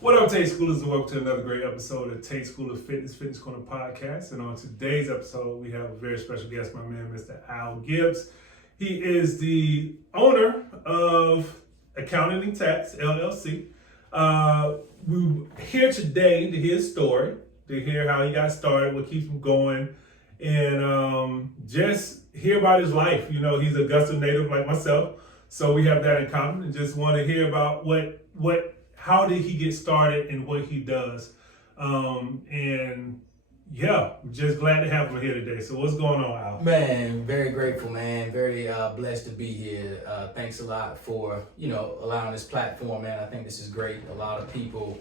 What up, Tate Schoolers, and welcome to another great episode of Tate Schoolers Fitness Corner Podcast. And on today's episode, we have a very special guest, my man, Mr. Al Gibbs. He is the owner of Accounting and Tax, LLC. We're here today to hear his story, to hear how he got started, what keeps him going, and just hear about his life. You know, he's a Augusta native like myself, so we have that in common, and just want to hear about how did he get started and what he does. And yeah, I'm just glad to have him here today. So what's going on, Al? Man, very grateful, man. Very blessed to be here. Thanks a lot for, allowing this platform, man. I think this is great. A lot of people,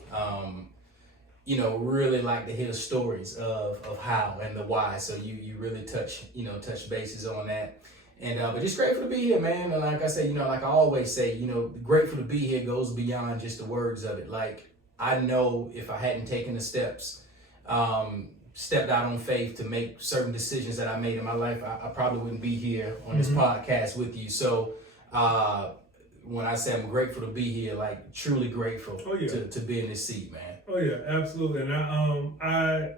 really like to hear the stories of how and the why. So you really touch bases on that. And but just grateful to be here, man. And like I said, like I always say, grateful to be here goes beyond just the words of it. Like, I know if I hadn't taken the steps, stepped out on faith to make certain decisions that I made in my life, I probably wouldn't be here on this podcast with you. So when I say I'm grateful to be here, like truly grateful to be in this seat, man. Oh yeah, absolutely. And I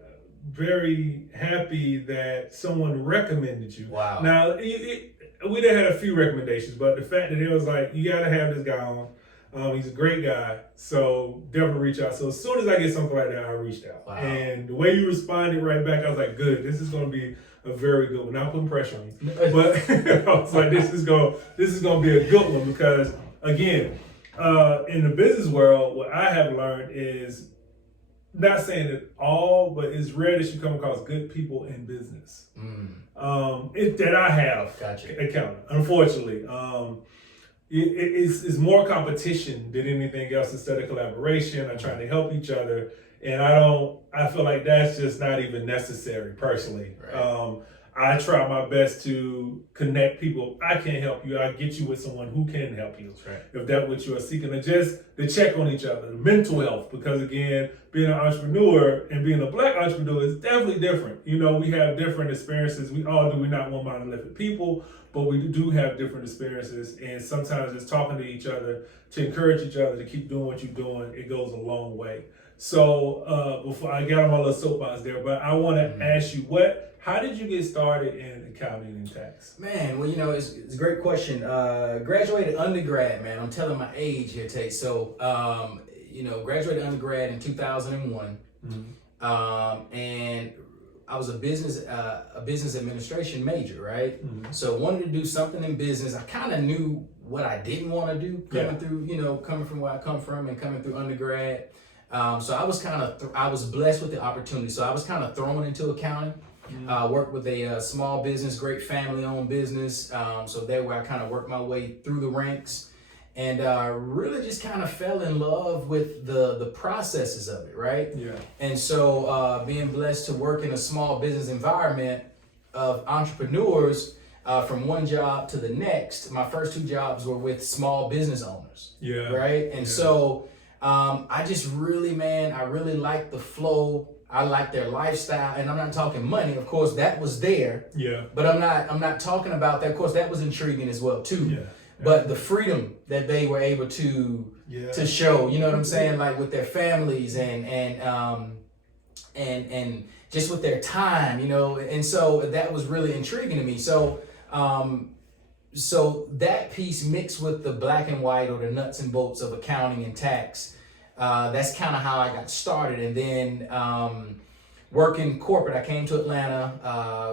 very happy that someone recommended you. Wow. Now, we done had a few recommendations, but the fact that it was like, you got to have this guy on. He's a great guy, so definitely reach out. So as soon as I get something like that, I reached out. Wow. And the way you responded right back, I was like, good, this is going to be a very good one. Not putting pressure on you, but I was like, this is going to be a good one because, again, in the business world, what I have learned is, not saying it all, but it's rare that you come across good people in business. That I have encountered. Unfortunately, it's more competition than anything else instead of collaboration or trying to help each other. And I feel like that's just not even necessary personally. Right. I try my best to connect people. I can't help you. I get you with someone who can help you. That's right. If that's what you are seeking, and just to check on each other, the mental health, because again, being an entrepreneur and being a Black entrepreneur is definitely different. We have different experiences. We all do. We're not one monolithic people, but we do have different experiences. And sometimes just talking to each other, to encourage each other to keep doing what you're doing, it goes a long way. So before I get on my little soapbox there, but I want to ask you, how did you get started in accounting and tax? Man, well, it's a great question. Graduated undergrad, man. I'm telling my age here, Tate. So, graduated undergrad in 2001. And I was a business administration major, right? So wanted to do something in business. I kind of knew what I didn't want to do coming from where I come from and coming through undergrad. So I was I was blessed with the opportunity. So I was kind of thrown into accounting. Worked with a small business, great family-owned business. So there where I kind of worked my way through the ranks and really just kind of fell in love with the processes of it, right? Yeah. And so being blessed to work in a small business environment of entrepreneurs from one job to the next, my first two jobs were with small business owners. Yeah. Right? And so I just really, I really liked the flow. I like their lifestyle, and I'm not talking money. Of course, that was there. Yeah. But I'm not talking about that. Of course, that was intriguing as well too. Yeah. But the freedom that they were able to show, you know what I'm saying, like with their families and just with their time, and so that was really intriguing to me. So so that piece mixed with the black and white or the nuts and bolts of accounting and tax. That's kind of how I got started. And then working corporate, I came to Atlanta,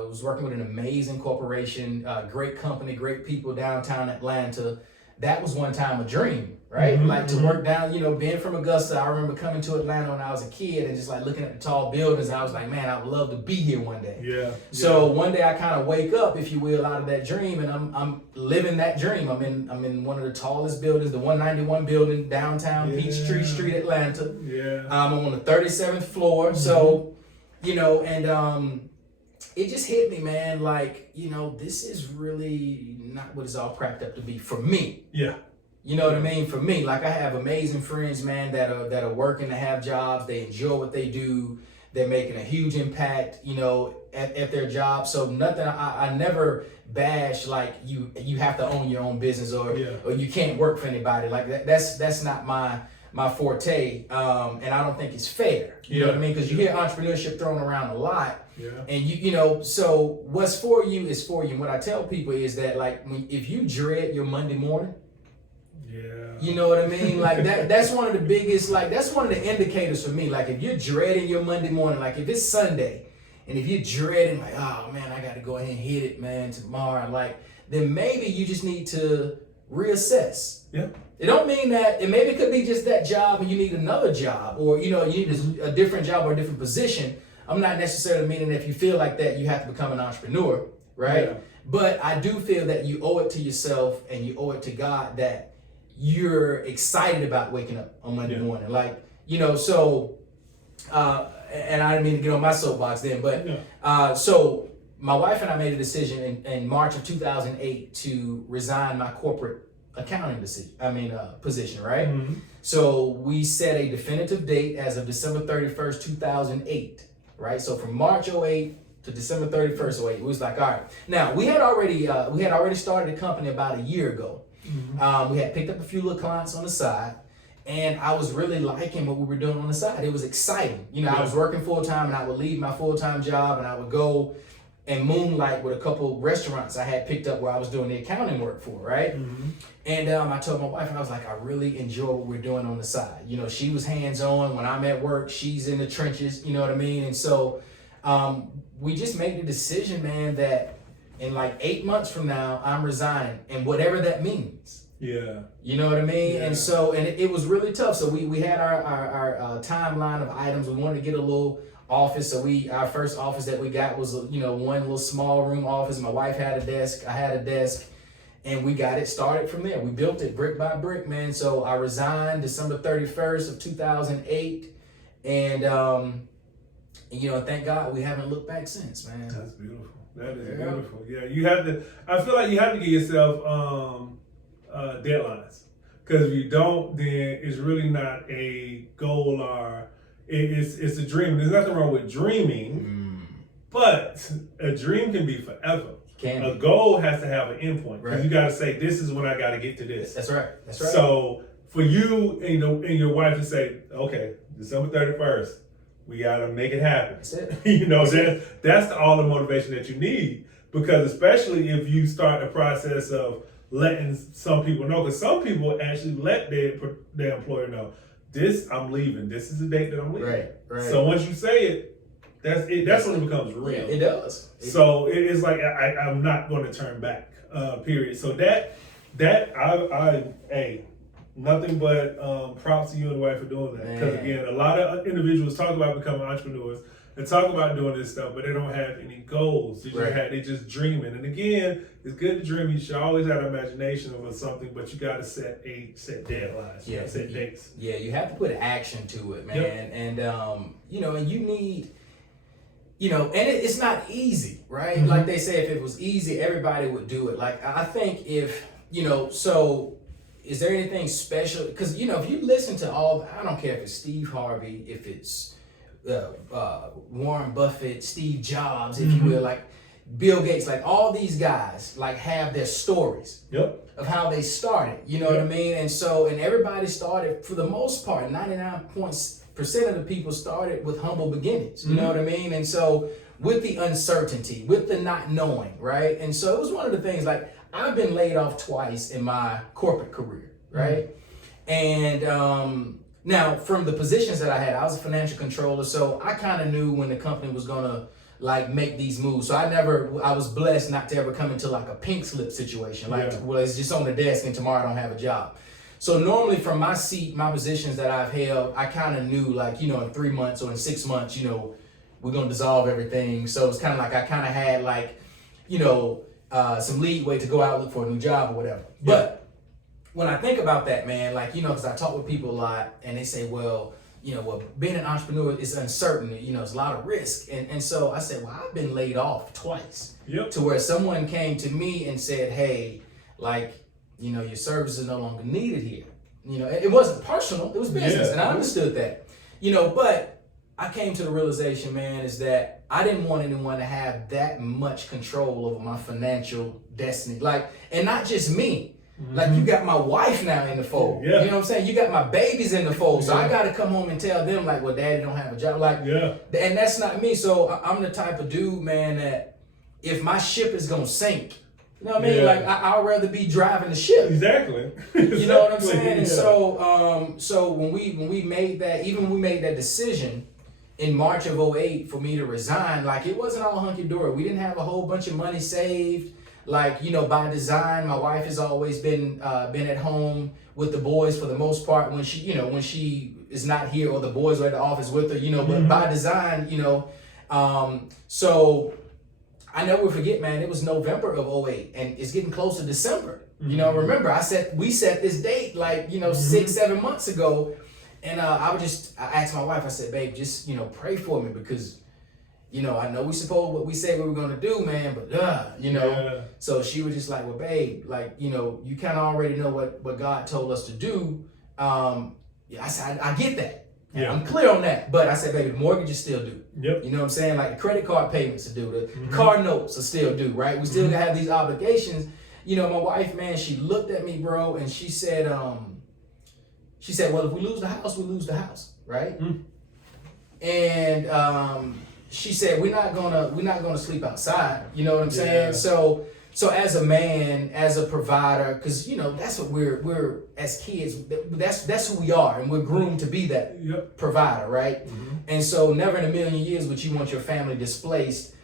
was working with an amazing corporation, great company, great people downtown Atlanta. That was one time a dream, right? To work down, being from Augusta, I remember coming to Atlanta when I was a kid and just like looking at the tall buildings. I was like, man, I would love to be here one day. Yeah. So one day I kind of wake up, if you will, out of that dream, and I'm living that dream. I'm in one of the tallest buildings, the 191 building downtown Peachtree Street, Atlanta. Yeah. I'm on the 37th floor. So, and it just hit me, man, like, this is really not what it's all cracked up to be for me. Yeah. You know what I mean? For me, like I have amazing friends, man, that are working to have jobs. They enjoy what they do. They're making a huge impact, at their job. So nothing, I never bash like you have to own your own business or you can't work for anybody. Like that's not my my forte, and I don't think it's fair. You know what I mean? Because you hear entrepreneurship thrown around a lot, and you know. So what's for you is for you. And what I tell people is that like if you dread your Monday morning. You know what I mean? Like that's one of the biggest, like that's one of the indicators for me. Like if you're dreading your Monday morning, like if it's Sunday and if you're dreading like, oh man, I got to go ahead and hit it, man, tomorrow, like then maybe you just need to reassess. Yeah. It don't mean that, and maybe it could be just that job and you need another job, or you know, you need a different job or a different position. I'm not necessarily meaning that if you feel like that, you have to become an entrepreneur, right? Yeah. But I do feel that you owe it to yourself and you owe it to God that you're excited about waking up on Monday morning. Like, you know, so, and I didn't mean to get on my soapbox then, but so my wife and I made a decision in March of 2008 to resign my corporate accounting position, right? Mm-hmm. So we set a definitive date as of December 31st, 2008, right? So from March 08 to December 31st, 08, it was like, all right. Now we had already started the company about a year ago. Mm-hmm. We had picked up a few little clients on the side, and I was really liking what we were doing on the side. It was exciting. You know, I was working full time, and I would leave my full time job, and I would go and moonlight with a couple restaurants I had picked up where I was doing the accounting work for, right? Mm-hmm. And I told my wife, and I was like, I really enjoy what we're doing on the side. You know, she was hands on. When I'm at work, she's in the trenches. You know what I mean? And so we just made the decision, man, that in like 8 months from now, I'm resigning, and whatever that means. Yeah. You know what I mean? Yeah. And so, and it was really tough. So we had our timeline of items. We wanted to get a little office. So our first office that we got was, you know, one little small room office. My wife had a desk. I had a desk. And we got it started from there. We built it brick by brick, man. So I resigned December 31st of 2008. And, you know, thank God we haven't looked back since, man. That's beautiful. That is beautiful. Yeah, you have to. I feel like you have to give yourself deadlines, because if you don't, then it's really not a goal, or it's a dream. There's nothing wrong with dreaming, but a dream can be forever. A goal has to have an endpoint, because you got to say, this is when I got to get to this. That's right. That's right. So for you and your wife to say, okay, December 31st. We gotta make it happen. That's it. You know, that's all the motivation that you need, because especially if you start the process of letting some people know, because some people actually let their employer know, this I'm leaving. This is the date that I'm leaving. Right. Right. So once you say it, that's it. That's when it becomes real. Yeah, it does. So it's like I'm not going to turn back. Period. So hey. Nothing but props to you and the wife for doing that. Because again, a lot of individuals talk about becoming entrepreneurs and talk about doing this stuff, but they don't have any goals. They just dreaming. And again, it's good to dream. You should always have an imagination of something, but you got to set deadlines. You set dates. Yeah, you have to put action to it, man. Yep. And you know, and you need, you know, and it's not easy, right? Mm-hmm. Like they say, if it was easy, everybody would do it. Like I think if, you know, so. Is there anything special? Because, you know, if you listen to I don't care if it's Steve Harvey, if it's Warren Buffett, Steve Jobs, if you will, like Bill Gates, like all these guys, like have their stories of how they started, you know what I mean? And so, and everybody started, for the most part, 99% of the people started with humble beginnings, you know what I mean? And so with the uncertainty, with the not knowing, right? And so it was one of the things, like, I've been laid off twice in my corporate career, right? And now from the positions that I had, I was a financial controller, so I kind of knew when the company was gonna like make these moves. So I was blessed not to ever come into like a pink slip situation, like well, it's just on the desk and tomorrow I don't have a job. So normally from my seat, my positions that I've held, I kind of knew, like, you know, in 3 months or in 6 months, you know, we're gonna dissolve everything. So it's kind of like I kind of had like, you know, some leeway to go out and look for a new job or whatever. But when I think about that, man, like, you know, because I talk with people a lot and they say, well, you know, well, being an entrepreneur is uncertain, you know, it's a lot of risk. And so I said, well, I've been laid off twice to where someone came to me and said, hey, like, you know, your services are no longer needed here. You know, it wasn't personal, it was business. And I understood that, you know, but I came to the realization, man, is that I didn't want anyone to have that much control over my financial destiny. Like, and not just me, Like, you got my wife now in the fold. Yeah. You know what I'm saying? You got my babies in the fold. So Yeah. I got to come home and tell them, like, well, daddy don't have a job. Like, yeah. And that's not me. So I'm the type of dude, man, that if my ship is going to sink, you know what I mean? Yeah. Like, I'd rather be driving the ship. Exactly. You know what I'm saying? Yeah. And so when we made that, even when we made that decision in March of 2008 for me to resign, like, it wasn't all hunky-dory. We didn't have a whole bunch of money saved. Like, you know, by design, my wife has always been at home with the boys for the most part when she is not here or the boys are at the office with her, you know, but by design, you know. So I never forget, man, it was November of 2008 and it's getting close to December. You know, remember we set this date like, you know, 6-7 months ago. And I asked my wife, I said, babe, just, you know, pray for me because, you know, I know we said we were going to do, man, but, you know. Yeah. So she was just like, well, babe, like, you know, you kind of already know what God told us to do. I said, I get that. Yeah. I'm clear on that. But I said, baby, the mortgages still due. Yep. You know what I'm saying? Like, the credit card payments are due. The car notes are still due, right? We still have these obligations. You know, my wife, man, she looked at me, bro, and she said, well, if we lose the house, we lose the house, right? And she said, we're not gonna sleep outside. You know what I'm saying? So as a man, as a provider, because you know that's what we're as kids. That's who we are, and we're groomed to be that provider, right? And so never in a million years would you want your family displaced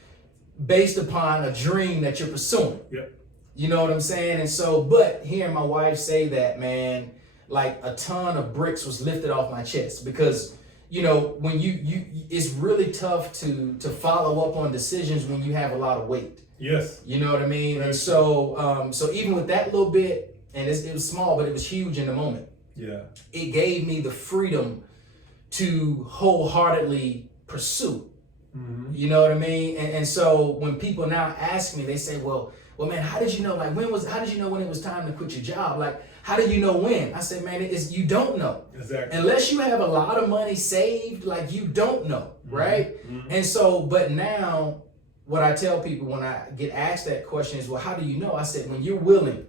based upon a dream that you're pursuing. Yep. You know what I'm saying? And so, but hearing my wife say that, man, like a ton of bricks was lifted off my chest because, you know, when you it's really tough to follow up on decisions when you have a lot of weight. Yes. You know what I mean? And so even with that little bit, and it was small, but it was huge in the moment. Yeah. It gave me the freedom to wholeheartedly pursue. You know what I mean? And so when people now ask me, they say, well, man, how did you know? Like, how did you know when it was time to quit your job? Like, how did you know when? I said, man, you don't know. Exactly. Unless you have a lot of money saved, like, you don't know, right? And so, but now, what I tell people when I get asked that question is, well, how do you know? I said, when you're willing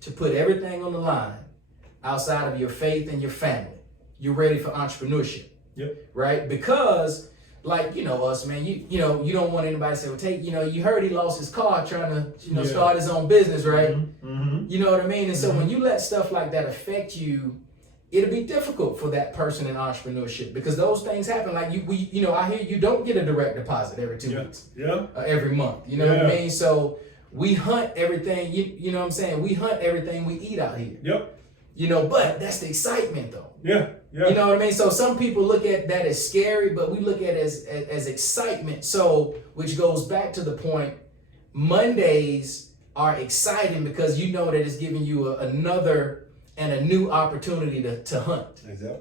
to put everything on the line outside of your faith and your family, you're ready for entrepreneurship. Yep. Right? Because, like, you know us, man, you know, you don't want anybody to say, well, Tate, you know, you heard he lost his car trying to, you know, start his own business, right? You know what I mean? And so when you let stuff like that affect you, it'll be difficult for that person in entrepreneurship because those things happen. Like, you know, I hear you don't get a direct deposit every 2 weeks. Yeah. Every month. You know what I mean? So we hunt everything, you know what I'm saying? We hunt everything we eat out here. Yep. You know, but that's the excitement though. Yeah. Yeah. You know what I mean? So some people look at that as scary, but we look at it as excitement. So, which goes back to the point, Mondays are exciting because you know that it's giving you another and a new opportunity to hunt. Exactly.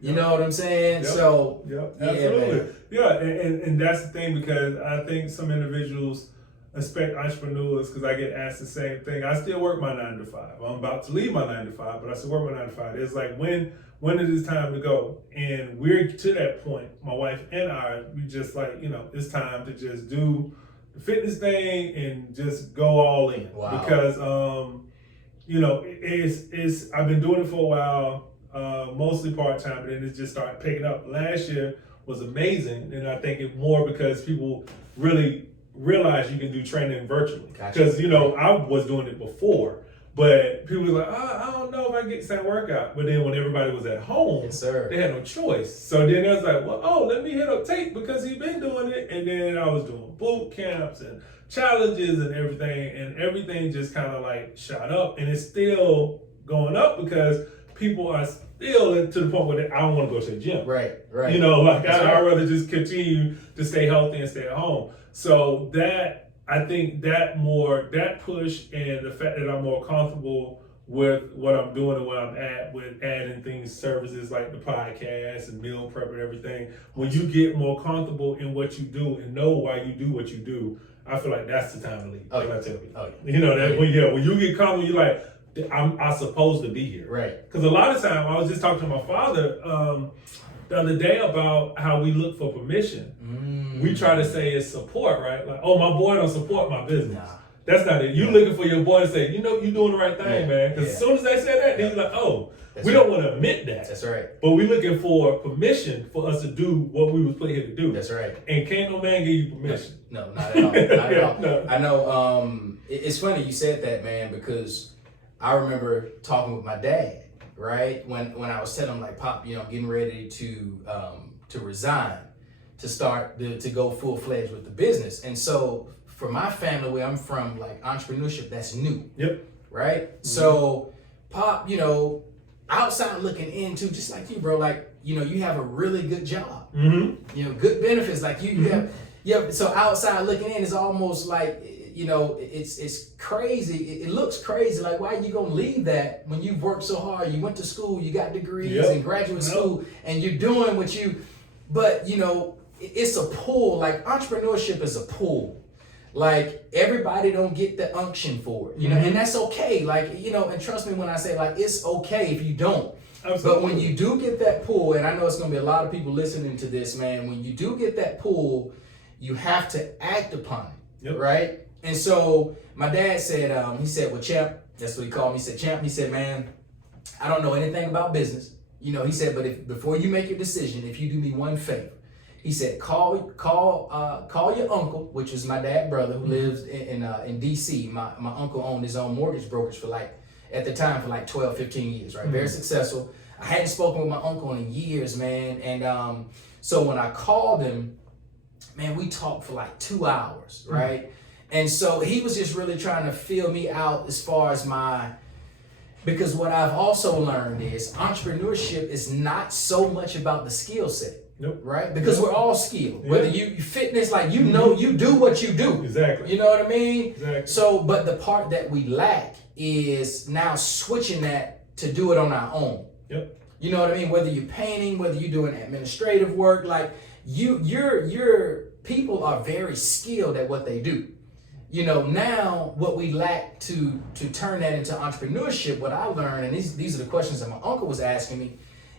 You know what I'm saying? Yep. So, Absolutely. Yeah, and that's the thing because I think some individuals expect entrepreneurs, because I get asked the same thing. I still work my 9 to 5. I'm about to leave my 9 to 5, but I still work my 9 to 5. It's like, when is it time to go? And we're to that point, my wife and I, we just like, you know, it's time to just do the fitness thing and just go all in. Wow. Because, you know, it's I've been doing it for a while, mostly part-time, but then it just started picking up. Last year was amazing, and I think it more because people really realize you can do training virtually. Because, you know, I was doing it before, but people were like, I don't know if I can get the same workout. But then when everybody was at home, they had no choice. So then I was like, well, let me hit up Tate because he's been doing it. And then I was doing boot camps and challenges and everything just kind of like shot up. And it's still going up because people are still to the point where I don't want to go to the gym. Right. You know, like I'd rather just continue to stay healthy and stay at home. So I think that push and the fact that I'm more comfortable with what I'm doing and where I'm at with adding things, services like the podcast and meal prep and everything. When you get more comfortable in what you do and know why you do what you do, I feel like that's the time to leave. I tell you. You know, that when you get comfortable, you're like, I'm supposed to be here. Right. Because a lot of time, I was just talking to my father the other day about how we look for permission. We try to say it's support, right? Like, oh, my boy don't support my business. That's not it. You looking for your boy to say, you know, you doing the right thing, man. Because as soon as they say that, then you're like, oh, we don't want to admit that. That's right. But we looking for permission for us to do what we was put here to do. That's right. And can't no man give you permission. No, not at all. Not at all. No. I know. It's funny you said that, man, because I remember talking with my dad, right? When I was telling him, like, Pop, you know, I'm getting ready to resign, to start to go full fledged with the business. And so for my family, where I'm from, like, entrepreneurship, that's new. Yep. Right. Mm-hmm. So Pop, you know, outside looking into, just like you, bro, like, you know, you have a really good job. Mm-hmm. You know, good benefits. Like you have. Yeah, so outside looking in is almost like, you know, it's crazy. It looks crazy. Like, why are you gonna leave that when you've worked so hard? You went to school, you got degrees in graduate school, and you're doing what you. But you know, it's a pull. Like entrepreneurship is a pull. Like everybody don't get the unction for it, you know, and that's okay. Like, you know, and trust me when I say, like, it's okay if you don't. Absolutely. But when you do get that pull, and I know it's gonna be a lot of people listening to this, man. When you do get that pull, you have to act upon it, right? And so my dad said, he said, well, Champ, that's what he called me. He said, Champ, he said, man, I don't know anything about business. You know, he said, but if before you make your decision, if you do me one favor, he said, call your uncle, which is my dad's brother who lives in DC. My uncle owned his own mortgage brokerage for at the time for 12, 15 years, right? Very successful. I hadn't spoken with my uncle in years, man. And so when I called him, man, we talked for 2 hours, right? And so he was just really trying to feel me out as far as because what I've also learned is entrepreneurship is not so much about the skill set. Nope. Right? Because we're all skilled. Whether you fitness, you know, you do what you do. Exactly. You know what I mean? Exactly. So, but the part that we lack is now switching that to do it on our own. Yep. You know what I mean? Whether you're painting, whether you're doing administrative work, your people are very skilled at what they do. You know, now what we lack to turn that into entrepreneurship, what I learned, and these are the questions that my uncle was asking me,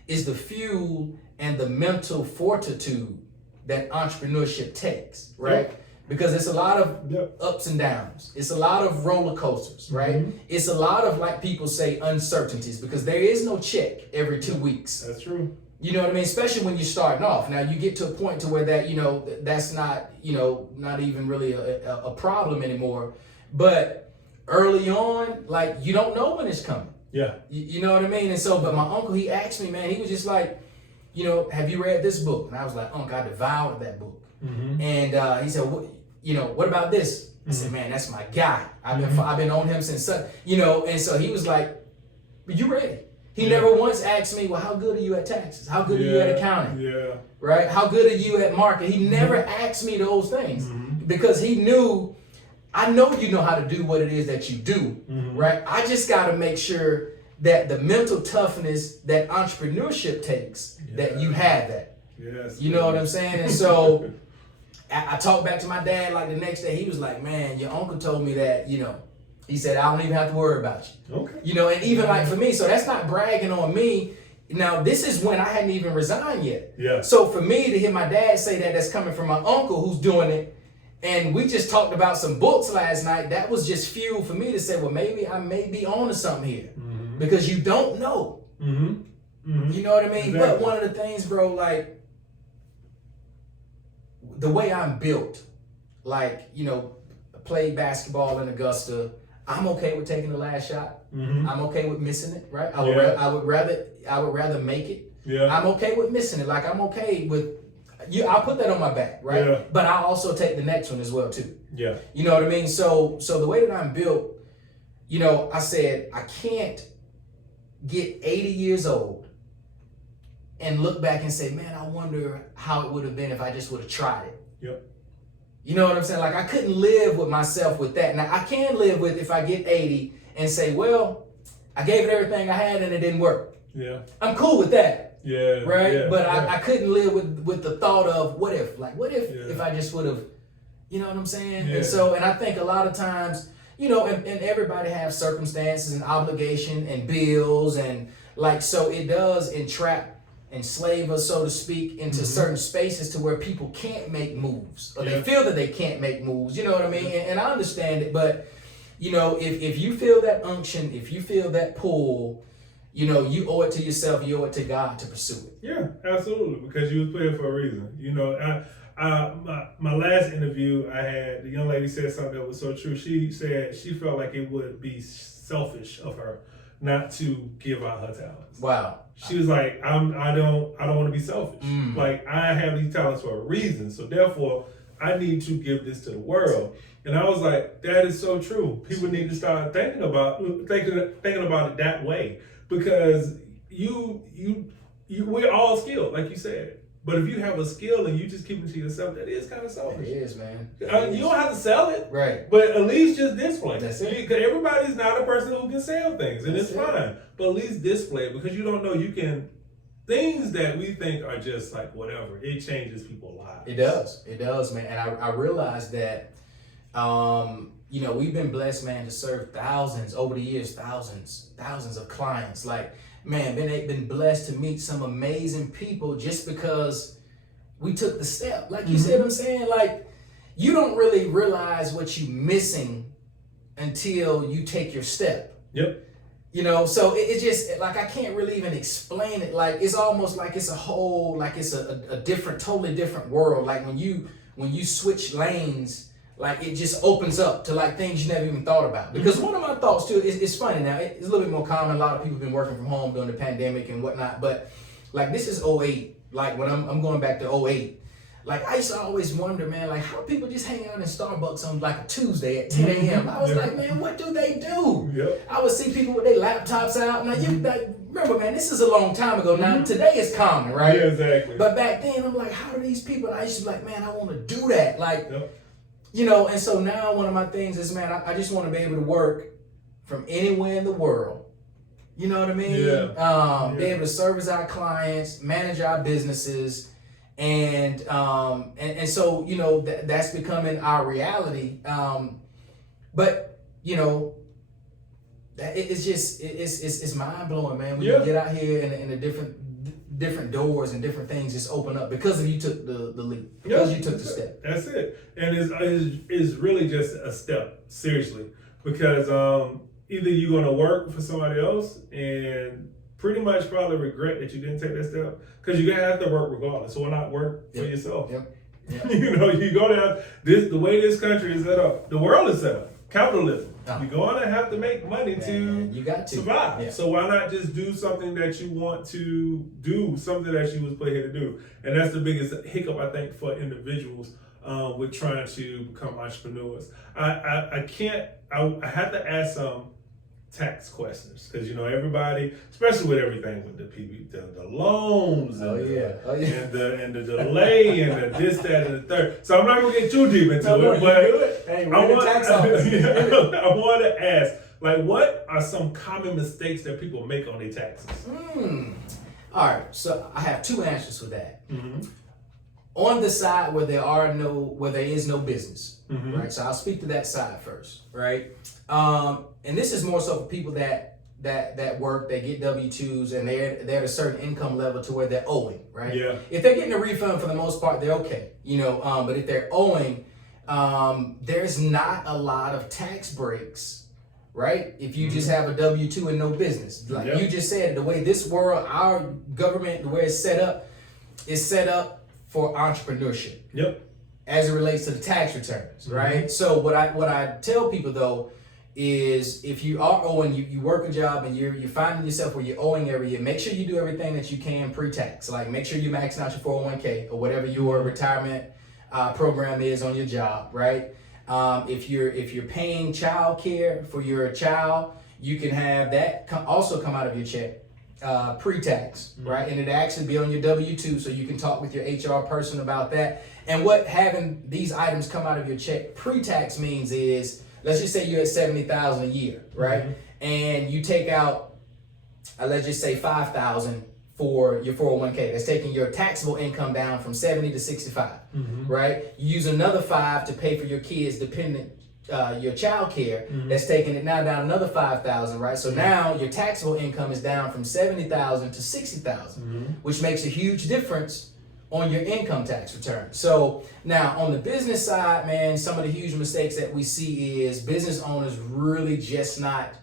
is the fuel and the mental fortitude that entrepreneurship takes, right? Yep. Because it's a lot of ups and downs. It's a lot of roller coasters, right? It's a lot of, like people say, uncertainties, because there is no check every 2 weeks. That's true. You know what I mean? Especially when you're starting off. Now you get to a point to where that, you know, that's not, you know, not even really a problem anymore. But early on, you don't know when it's coming. Yeah. You know what I mean? And so, but my uncle, he asked me, man, he was just like, you know, have you read this book? And I was like, Uncle, I devoured that book. And he said, what about this? I said, man, that's my guy. I've been on him since, you know, and so he was like, you read it. He never once asked me, well, how good are you at taxes? How good are you at accounting? Yeah. Right? How good are you at marketing? He never asked me those things because he knew, I know you know how to do what it is that you do, right? I just got to make sure that the mental toughness that entrepreneurship takes, that you have that. Yes. You know what I'm saying? And so I talked back to my dad the next day. He was like, man, your uncle told me that, you know, he said, I don't even have to worry about you. Okay. You know, and even for me, so that's not bragging on me. Now, this is when I hadn't even resigned yet. Yeah. So for me to hear my dad say that's coming from my uncle who's doing it, and we just talked about some books last night, that was just fuel for me to say, well, maybe I may be on to something here. Because you don't know. You know what I mean? Exactly. But one of the things, bro, the way I'm built, you know, played basketball in Augusta, I'm okay with taking the last shot. I'm okay with missing it, right? I would rather make it. Yeah. I'm okay with missing it. I'm okay with I'll put that on my back, right? Yeah. But I'll also take the next one as well too. Yeah. You know what I mean? So the way that I'm built, you know, I said I can't get 80 years old and look back and say, man, I wonder how it would have been if I just would have tried it. Yep. You know what I'm saying? I couldn't live with myself with that. Now I can live with if I get 80 and say, well, I gave it everything I had and it didn't work. Yeah. I'm cool with that. Yeah. Right? Yeah, but I couldn't live with the thought of what if if I just would have, you know what I'm saying? Yeah. And I think a lot of times, you know, and everybody has circumstances and obligation and bills and so it does enslave us, so to speak, into certain spaces to where people can't make moves or they feel that they can't make moves. You know what I mean? And I understand it, but you know, if you feel that unction, if you feel that pull, you know, you owe it to yourself, you owe it to God to pursue it. Yeah, absolutely, because you was playing for a reason. You know, my last interview I had, the young lady said something that was so true. She said she felt like it would be selfish of her not to give out her talents. Wow. She was like, I don't want to be selfish. Like, I have these talents for a reason, so therefore I need to give this to the world. And I was like, that is so true. People need to start thinking about it that way, because we're all skilled, like you said. But if you have a skill and you just keep it to yourself, that is kind of selfish. It is, man. You don't have to sell it, right? But at least just display. That's it. Because everybody's not a person who can sell things, and That's it's fine. But at least display it, because you don't know, you can, things that we think are just like whatever, it changes people's lives. It does, man. And I realized that, you know, we've been blessed, man, to serve thousands over the years, thousands of clients. Like, man, been blessed to meet some amazing people just because we took the step. Like you said, I'm saying, like, you don't really realize what you're missing until you take your step. Yep. You know, so it's just like, I can't really even explain it. Like, it's almost like it's a whole, like it's a different, totally different world. Like when you switch lanes, like it just opens up to like things you never even thought about. Because one of my thoughts too, it's funny now, it's a little bit more common. A lot of people have been working from home during the pandemic and whatnot, but like this is 08. Like when I'm going back to 08, like I used to always wonder, man, like how people just hang out in Starbucks on like a Tuesday at 10 a.m. I was like, man, what do they do? Yep. I would see people with their laptops out. Now you remember, man, this is a long time ago. Now today is common, right? Yeah, exactly. But back then, I'm like, how do these people? And I used to be like, man, I want to do that. Like, Yep. you know, and so now one of my things is, man, I just want to be able to work from anywhere in the world. You know what I mean? Yeah. Be able to service our clients, manage our businesses, and so, you know, that's becoming our reality. But you know, it's mind blowing, man. When you get out here and the different doors and different things just open up because of you took the leap, because you took the step. That's it. And it's really just a step, seriously, because either you're going to work for somebody else and pretty much probably regret that you didn't take that step, because you're going to have to work regardless. So why not work for yourself? Yep. You know, you go down the way this country is set up, the world is set up, capitalism. You're going to have to make money to survive. Yeah. So why not just do something that you want to do, something that you was put here to do? And that's the biggest hiccup, I think, for individuals with trying to become entrepreneurs. I have to ask some tax questions, because you know everybody, especially with everything with the loans and the delay and the this, that, and the third. So I'm not gonna get too deep into it, but hey, I want to ask, like, what are some common mistakes that people make on their taxes? All right, so I have two answers for that. On the side where there is no business, right? So I'll speak to that side first, right? And this is more so for people that work, they get W-2s, and they're at a certain income level to where they're owing, right? Yeah. If they're getting a refund, for the most part, they're okay, you know. But if they're owing, there's not a lot of tax breaks, right? If you just have a W-2 and no business, like you just said, the way this world, our government, the way it's set up for entrepreneurship. Yep. As it relates to the tax returns, right? So what I tell people though is, if you are owing, you work a job and you're finding yourself where you're owing every year, make sure you do everything that you can pre-tax. Like make sure you're maxing out your 401k or whatever your retirement program is on your job, right? If you're paying child care for your child, you can have that also come out of your check. Pre-tax, right? And it actually be on your W-2, so you can talk with your HR person about that. And what having these items come out of your check pre-tax means is, let's just say you're at $70,000 a year, right? And you take out, let's just say $5,000 for your 401k. That's taking your taxable income down from 70 to 65, right? You use another $5 to pay for your kids' dependent. Your child care, that's taking it now down another $5,000, right? So now your taxable income is down from $70,000 to $60,000, which makes a huge difference on your income tax return. So now on the business side, man, some of the huge mistakes that we see is business owners really just not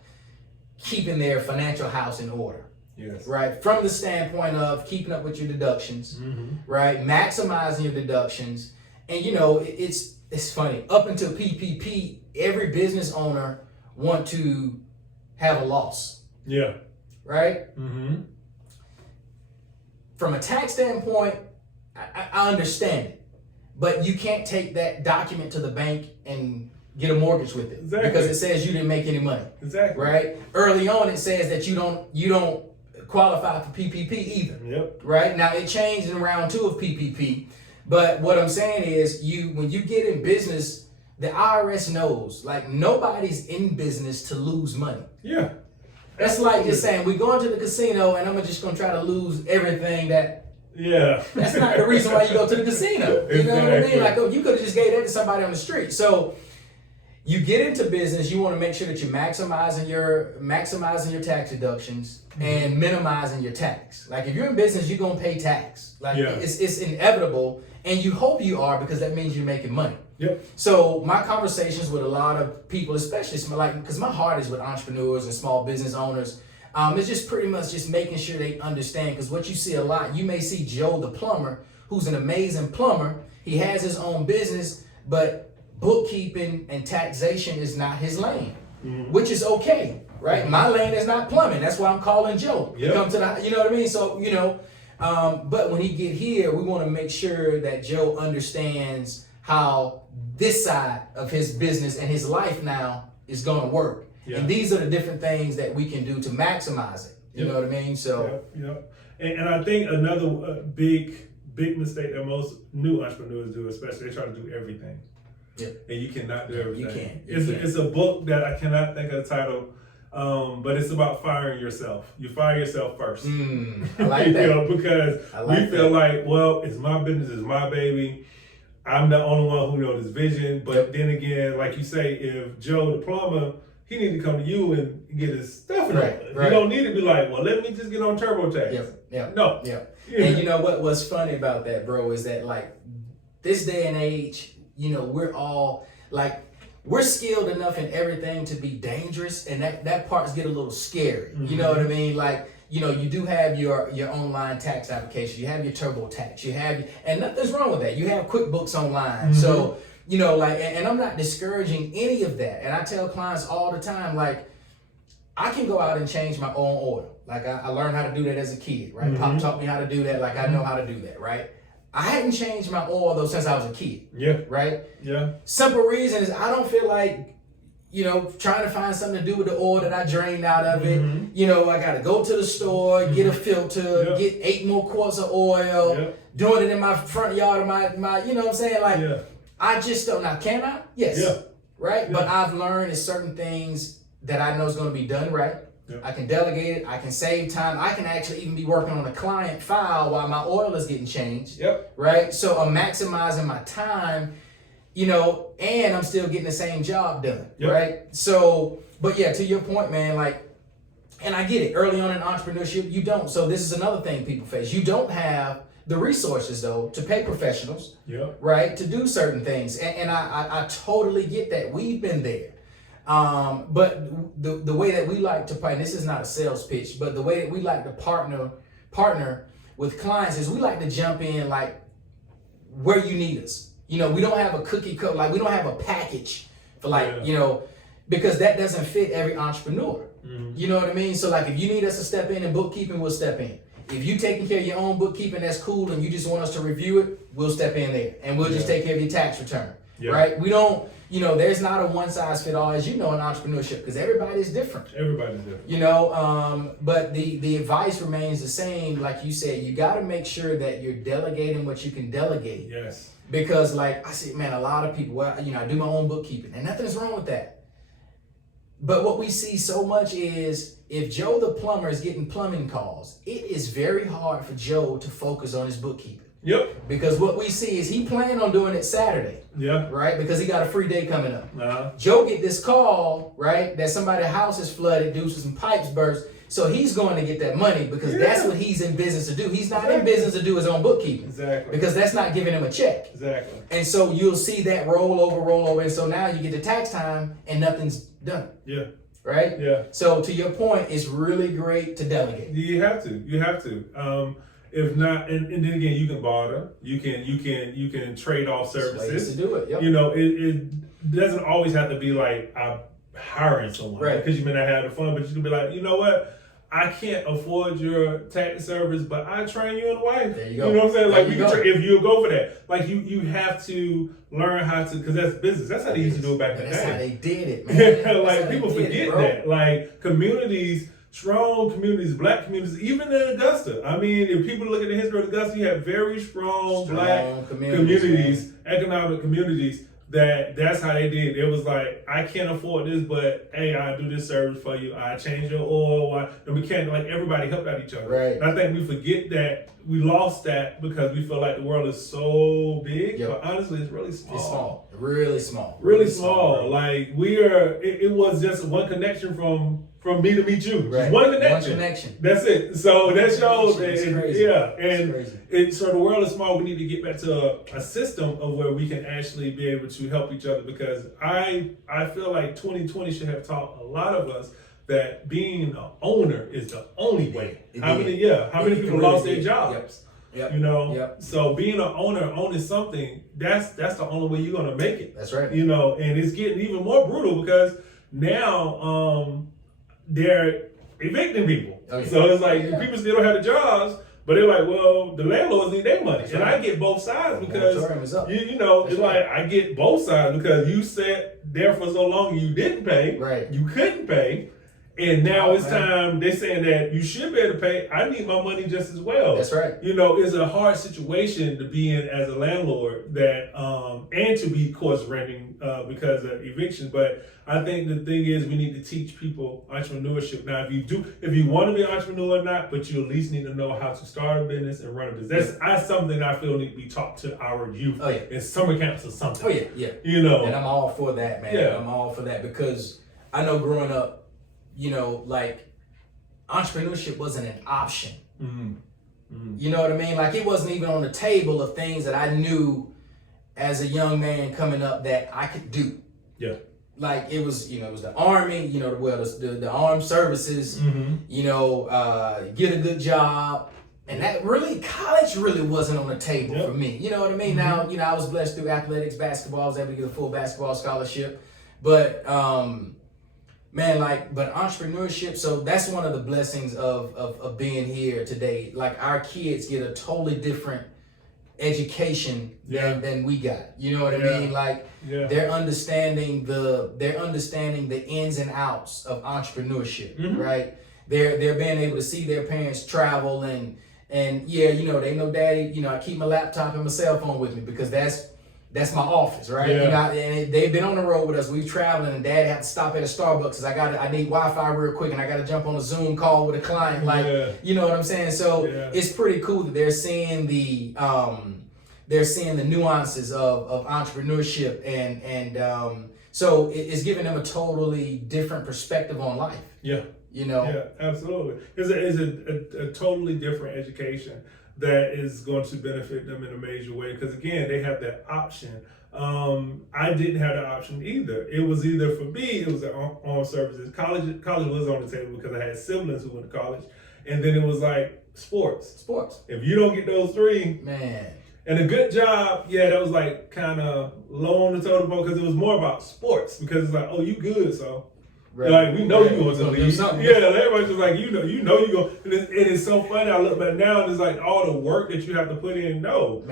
keeping their financial house in order. Yes. Right? From the standpoint of keeping up with your deductions, right? Maximizing your deductions. And you know, it's funny. Up until PPP, every business owner want to have a loss. Yeah. Right? From a tax standpoint, I understand it. But you can't take that document to the bank and get a mortgage with it. Exactly. Because it says you didn't make any money. Exactly. Right? Early on it says that you don't qualify for PPP either. Yep. Right? Now it changed in round 2 of PPP. But what I'm saying is when you get in business, the IRS knows, like, nobody's in business to lose money. Yeah. That's like just saying, we're going to the casino and I'm just going to try to lose everything that. Yeah. That's not the reason why you go to the casino. You know what I mean? Like, you could have just gave that to somebody on the street. So you get into business, you want to make sure that you're maximizing your tax deductions and minimizing your tax. Like, if you're in business, you're going to pay tax. Like, it's inevitable, and you hope you are, because that means you're making money. Yep. So my conversations with a lot of people, especially because my heart is with entrepreneurs and small business owners, it's just pretty much just making sure they understand. Because what you see a lot, you may see Joe the plumber, who's an amazing plumber. He has his own business, but bookkeeping and taxation is not his lane, which is okay, right? My lane is not plumbing. That's why I'm calling Joe. Yep. Come to the, you know what I mean? So, you know, but when he get here, we want to make sure that Joe understands how this side of his business and his life now is going to work. Yeah. And these are the different things that we can do to maximize it. You know what I mean? So, And I think another big mistake that most new entrepreneurs do, especially, they try to do everything. Yeah. And you cannot do everything. You can't. It's a book that I cannot think of the title, but it's about firing yourself. You fire yourself first. I like that. You know, because we feel like, well, it's my business, it's my baby. I'm the only one who knows this vision. But then again, like you say, if Joe the plumber, he need to come to you and get his stuff in order. You don't need to be like, well, let me just get on TurboTax. No. And you know what's funny about that, bro, is that, like, this day and age, you know, we're all like, we're skilled enough in everything to be dangerous, and that parts get a little scary. You know what I mean? Like, you know, you do have your online tax application, you have your TurboTax, and nothing's wrong with that. You have QuickBooks online. So, you know, like, and I'm not discouraging any of that. And I tell clients all the time, like, I can go out and change my own oil. Like, I learned how to do that as a kid, right? Pop taught me how to do that. Like, I know how to do that, right? I hadn't changed my oil, though, since I was a kid. Yeah. Right? Yeah. Simple reason is I don't feel like, you know, trying to find something to do with the oil that I drained out of it. You know, I got to go to the store, get a filter, get 8 more quarts of oil, doing it in my front yard of my you know what I'm saying? Like, I just don't. Now, can I? Yes. Yeah. Right? Yeah. But I've learned is certain things that I know is going to be done right. I can delegate it. I can save time. I can actually even be working on a client file while my oil is getting changed. Right? So I'm maximizing my time, you know, and I'm still getting the same job done. Right? So, but yeah, to your point, man, like, and I get it. Early on in entrepreneurship, you don't. So this is another thing people face. You don't have the resources, though, to pay professionals, right, to do certain things. And I totally get that. We've been there. But the way that we like to partner, this is not a sales pitch, but the way that we like to partner with clients is we like to jump in, like, where you need us. You know, we don't have a cookie cutter, like, we don't have a package for, like, you know, because that doesn't fit every entrepreneur. You know what I mean? So, like, if you need us to step in bookkeeping, we'll step in. If you taking care of your own bookkeeping, that's cool, and you just want us to review it, we'll step in there, and we'll just take care of your tax return, right? We don't, you know, there's not a one size fit all, as you know, in entrepreneurship, because everybody's different. Everybody's different. You know, but the advice remains the same. Like you said, you got to make sure that you're delegating what you can delegate. Yes. Because, like I said, man, a lot of people, well, you know, I do my own bookkeeping, and nothing's wrong with that. But what we see so much is, if Joe the plumber is getting plumbing calls, it is very hard for Joe to focus on his bookkeeping. Yep. Because what we see is he planned on doing it Saturday. Yeah. Right? Because he got a free day coming up. Uh-huh. Joe get this call, right, that somebody's house is flooded due to some pipes burst. So he's going to get that money because that's what he's in business to do. He's not in business to do his own bookkeeping. Exactly. Because that's not giving him a check. Exactly. And so you'll see that roll over. And so now you get to tax time and nothing's done. Yeah. Right? Yeah. So to your point, it's really great to delegate. You have to. If not, and then again, you can barter. You can trade off services. To do it. Yep. You know, it doesn't always have to be like I'm hiring someone, right? Because you may not have the fun, but you can be like, you know what? I can't afford your tax service, but I train you and the wife. There you go. You know what I'm saying? Like if you go for that, like you have to learn how to, because that's business. That's how they used to do it back in the day. That's how they did it, man. Like people forget that. Like communities, strong communities, black communities, even in Augusta. I mean, if people look at the history of Augusta, you have very strong black communities, economic communities. That's how they did. It was like, I can't afford this, but hey, I do this service for you. I change your oil. And we can't, like, everybody help out each other. Right. And I think we forget that. We lost that because we feel like the world is so big. Yep. But honestly, it's really small. It's small. Really small. Really small. Like it was just one connection from me to meet you. Right. Just one connection. That's it. So that shows so the world is small. We need to get back to a system of where we can actually be able to help each other, because I feel like 2020 should have taught a lot of us that being an owner is the only way. How many people lost their jobs? Yep. You know, so being an owning something, that's the only way you're gonna make it. That's right. You know, and it's getting even more brutal because now they're evicting people. Okay. So it's like people still don't have the jobs, but they're like, well, the landlords need their money. That's and right. I get both sides because you know, it's right. Like I get both sides because you sat there for so long and you didn't pay. Right. You couldn't pay. And now it's time, they're saying that you should be able to pay. I need my money just as well. That's right. You know, it's a hard situation to be in as a landlord that, and to be, of course, renting because of evictions. But I think the thing is we need to teach people entrepreneurship. Now, if you want to be an entrepreneur or not, but you at least need to know how to start a business and run a business. That's something I feel need to be taught to our youth in summer camps or something. Oh, yeah, yeah. You know. And I'm all for that, man. Yeah. I'm all for that because I know growing up, you know, like entrepreneurship wasn't an option. Mm-hmm. Mm-hmm. You know what I mean? Like it wasn't even on the table of things that I knew as a young man coming up that I could do. Yeah. Like it was, you know, it was the Army, you know, the armed services, mm-hmm. you know, get a good job. And that really, college really wasn't on the table for me. You know what I mean? Mm-hmm. Now, you know, I was blessed through athletics, basketball. I was able to get a full basketball scholarship. But, man, but entrepreneurship, so that's one of the blessings of being here today. Like our kids get a totally different education than we got. You know what I mean? Like they're understanding the ins and outs of entrepreneurship, mm-hmm. right? They're being able to see their parents travel and you know, they know daddy, you know, I keep my laptop and my cell phone with me because that's my office, right? Yeah. You know, and they've been on the road with us. We traveling, and Dad had to stop at a Starbucks because I need Wi-Fi real quick, and I got to jump on a Zoom call with a client. Like, you know what I'm saying? So it's pretty cool that they're seeing the nuances of entrepreneurship, and so it's giving them a totally different perspective on life. Yeah, you know. Yeah, absolutely. It's a totally different education that is going to benefit them in a major way because again they have that option. I didn't have the option either. It was either for me, it was armed services. College was on the table because I had siblings who went to college, and then it was like sports. If you don't get those three, man. And a good job, that was like kind of low on the totem pole because it was more about sports because it's like, oh, you good, so. Right. Like we know you going to leave. Everybody's just like you know you go. And it's so funny. I look back now and it's like all the work that you have to put in. No,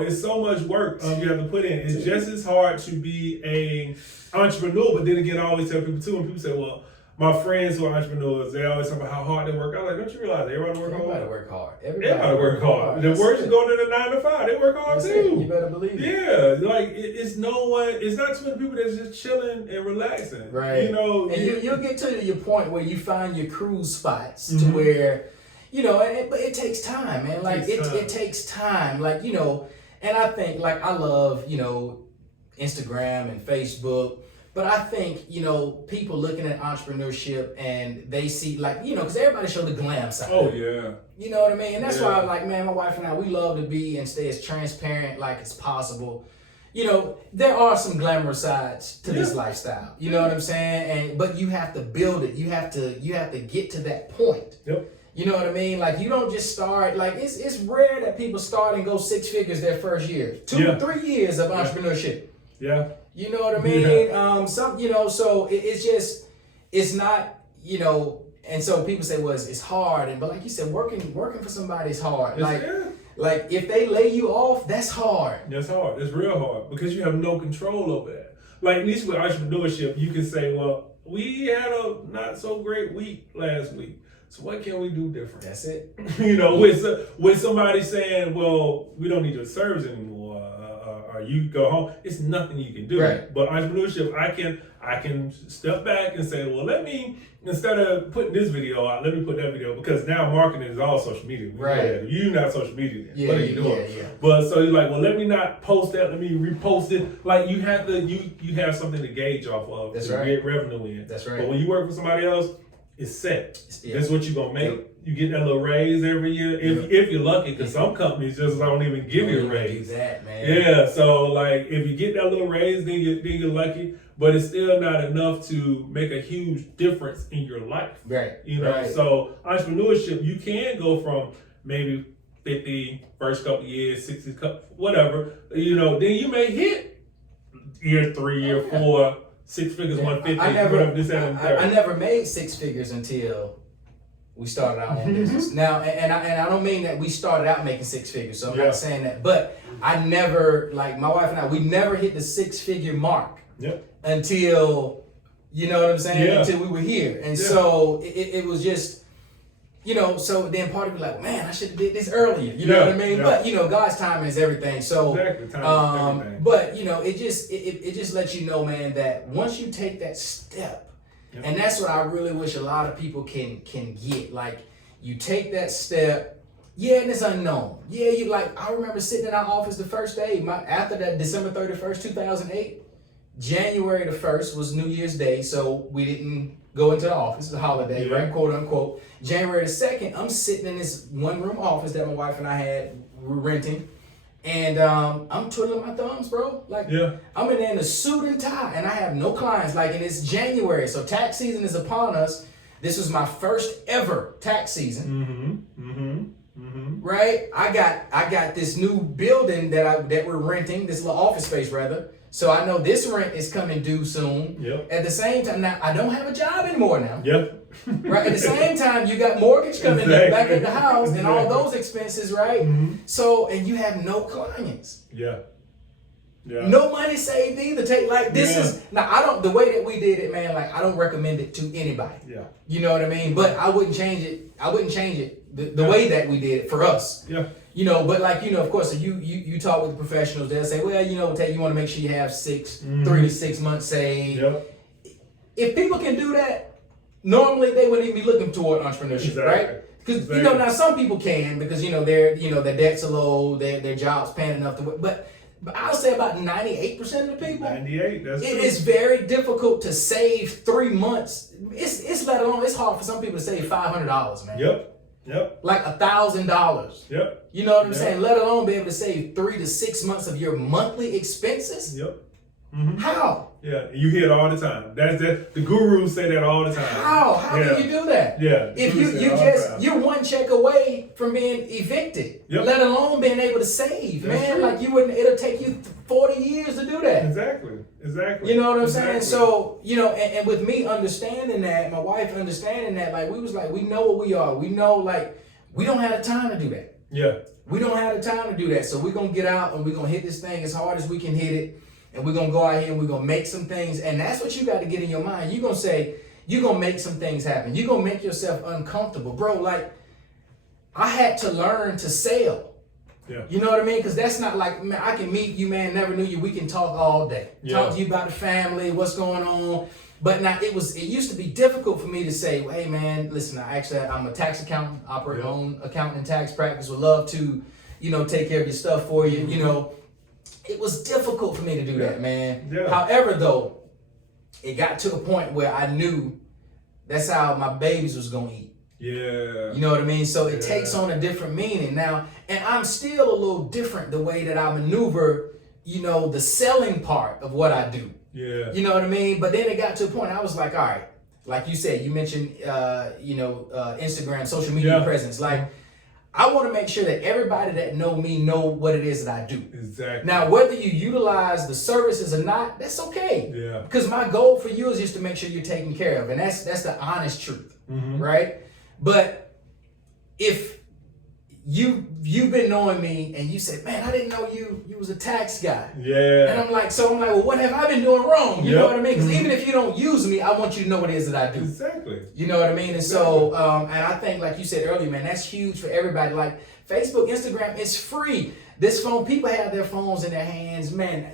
it's so much work you have to put in. It's just as hard to be a entrepreneur. But then again, I always tell people too. When people say, "Well, my friends who are entrepreneurs, they always talk about how hard they work." I'm like, don't you realize everybody work hard? Everybody work hard. The workers go to the 9 to 5. They work hard too. You better believe it. Yeah, like it's not too many people that's just chilling and relaxing. Right. You know, and you'll get to your point where you find your cruise spots mm-hmm. to where you know, but it takes time, man. Like it takes time. Like, you know, and I think like I love, you know, Instagram and Facebook. But I think, you know, people looking at entrepreneurship and they see like, you know, because everybody show the glam side. Oh, yeah. You know what I mean? And that's why I'm like, man, my wife and I, we love to be and stay as transparent like as possible. You know, there are some glamorous sides to this lifestyle. You know what I'm saying? But you have to build it. You have to get to that point. Yep. You know what I mean? Like you don't just start, like it's rare that people start and go 6 figures their first year. 2 or 3 years of entrepreneurship. Yeah. You know what I mean? You know, so it's not, you know, and so people say, well, it's hard. But like you said, working for somebody is hard. Like if they lay you off, that's hard. That's hard. It's real hard because you have no control over that. Like at least with entrepreneurship, you can say, well, we had a not so great week last week. So what can we do different? That's it. You know, with somebody saying, well, we don't need your service anymore. You go home, it's nothing you can do. Right. But entrepreneurship, I can step back and say, well, let me, instead of putting this video out, let me put that video, because now marketing is all social media. Right. You're not social media then. Yeah, what are you doing? Yeah. But so you're like, well, let me not post that, let me repost it. Like you have to, you have something to gauge off of. That's to right. get revenue in. That's right. But when you work for somebody else, it's set. Yeah. That's what you're gonna make. Yep. You get that little raise every year, if you're lucky, because some companies just don't even give you a raise. Do that, man. Yeah, so like if you get that little raise, then you're lucky, but it's still not enough to make a huge difference in your life. Right. You know, right. So entrepreneurship, you can go from maybe 50 first couple years, 60 whatever. You know, then you may hit year 3, year 4, 6 figures, 150. I never made 6 figures until we started our own business. Now, and I don't mean that we started out making 6 figures, so I'm not saying that. But I never, like my wife and I, we never hit the 6-figure mark until, you know what I'm saying, until we were here. And so it was just, you know, so then part of me like, man, I should have did this earlier. You know what I mean? But, you know, God's timing is everything. So, timing is everything. But, you know, it just lets you know, man, that once you take that step, and that's what I really wish a lot of people can get. Like, you take that step, and it's unknown. You like, I remember sitting in our office the first day, after that December 31st, 2008, January the 1st was New Year's Day, so we didn't go into the office, the holiday, right, quote unquote. January the 2nd, I'm sitting in this one-room office that my wife and I had renting. And I'm twiddling my thumbs, bro. Like, I'm in there in a suit and tie, and I have no clients. Like, and it's January, so tax season is upon us. This was my first ever tax season. Right? I got this new building that we're renting, this little office space rather. So I know this rent is coming due soon. At the same time, now I don't have a job anymore now. Right. At the same time, you got mortgage coming in back at the house and all those expenses, right? So, and you have no clients. No money saved either. Take like this is now. I don't, the way that we did it, man. Like I don't recommend it to anybody. You know what I mean? But I wouldn't change it. I wouldn't change it the way that we did it for us. You know, but like, you know, of course, if you talk with the professionals, they'll say, well, you know, Tate, you want to make sure you have 3 to 6 months saved. If people can do that, normally they wouldn't even be looking toward entrepreneurship, right? Because you know, now some people can, because you know their debts are low, their job's paying enough to work, but I'll say about 98% of the people, 98. That's it is very difficult to save 3 months. It's let alone, it's hard for some people to save $500, man. Like $1,000. You know what I'm saying? Let alone be able to save 3 to 6 months of your monthly expenses. How? You hear it all the time. The gurus say that all the time. How can you do that? If you're one check away from being evicted, let alone being able to save, man. Like it'll take you 40 years to do that. Exactly. You know what I'm saying? So, you know, and with me understanding that, my wife understanding that, like we was like, we know what we are. We know, like, we don't have the time to do that. We don't have the time to do that. So we're gonna get out and we're gonna hit this thing as hard as we can hit it. And we're going to go out here and we're going to make some things. And that's what you got to get in your mind. You're going to say, you're going to make some things happen. You're going to make yourself uncomfortable. Bro, like, I had to learn to sell. You know what I mean? Because that's not like, man, I can meet you, man, never knew you. We can talk all day. Talk to you about the family, what's going on. But now it used to be difficult for me to say, well, hey man, listen, I'm a tax accountant, operate my own accounting and tax practice, would love to, take care of your stuff for you, It was difficult for me to do that, man. Yeah. However, though, it got to a point where I knew that's how my babies was gonna eat. Yeah. You know what I mean? So it takes on a different meaning now, and I'm still a little different the way that I maneuver, the selling part of what I do. Yeah. You know what I mean? But then it got to a point I was like, all right, like you said, you mentioned, Instagram, social media presence. Like, I want to make sure that everybody that know me know what it is that I do. Exactly. Now, whether you utilize the services or not, that's okay. Yeah. Because my goal for you is just to make sure you're taken care of, and that's the honest truth, right? But if you've been knowing me and you say, man, I didn't know you was a tax guy. Yeah. And I'm like, well, what have I been doing wrong? You know what I mean? Because even if you don't use me, I want you to know what it is that I do. Exactly. You know what I mean? And so, and I think, like you said earlier, man, that's huge for everybody. Like Facebook, Instagram is free. This phone, people have their phones in their hands, man,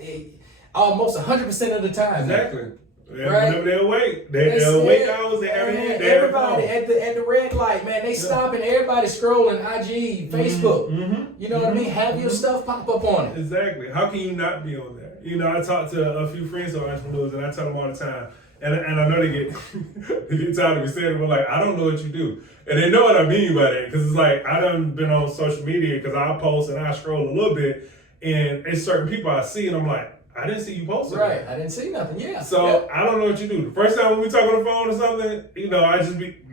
almost 100% of the time. Exactly. Right? Whenever they're awake, they're awake hours, they have it. Everybody at the red light, man, they stop and everybody scrolling IG, Facebook. You know what I mean? Have your stuff pop up on it. Exactly. How can you not be on there? I talk to a few friends who are entrepreneurs, and I tell them all the time, and I know they get tired of me saying it, but like, I don't know what you do. And they know what I mean by that, because it's like, I done been on social media, because I post and I scroll a little bit, and it's certain people I see, and I'm like, I didn't see you posting. Right, I didn't see nothing. Yeah. So I don't know what you do. The first time when we talk on the phone or something, I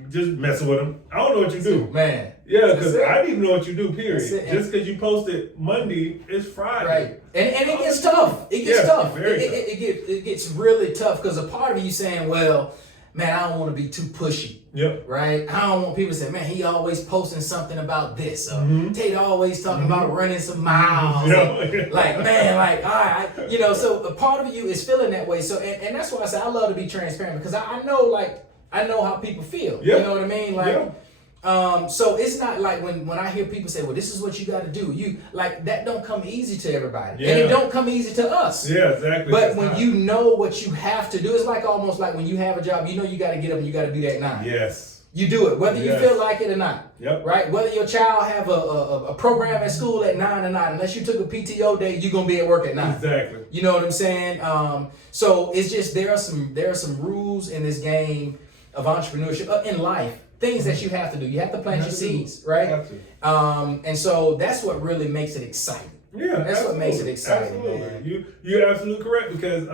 just messing with them. I don't know what you do, man. Yeah, because I didn't even know what you do. Period. Just because you posted Monday, it's Friday. Right, and it gets tough. It gets tough. Very tough. It gets really tough because a part of you saying, well, man, I don't want to be too pushy. Yep. Right? I don't want people to say, man, he always posting something about this. Or Tate always talking about running some miles. And, like, man, like, all right. So a part of you is feeling that way. So, and that's why I say I love to be transparent, because I know how people feel. You know what I mean? Like, so it's not like when I hear people say, well, this is what you got to do. You like that don't come easy to everybody. And it don't come easy to us. Yeah, exactly. But when you know what you have to do, it's like almost like when you have a job, you got to get up and you got to be there at 9. Yes. You do it, whether you feel like it or not. Yep. Right? Whether your child have a program at school at 9 or not, unless you took a PTO day, you're gonna be at work at 9. Exactly. You know what I'm saying? So it's just there are some rules in this game of entrepreneurship in life. Things that you have to do. You have to plant your seeds, right? You have to. And so that's what really makes it exciting. Yeah, that's what makes it exciting. Absolutely. Man. You're absolutely correct, because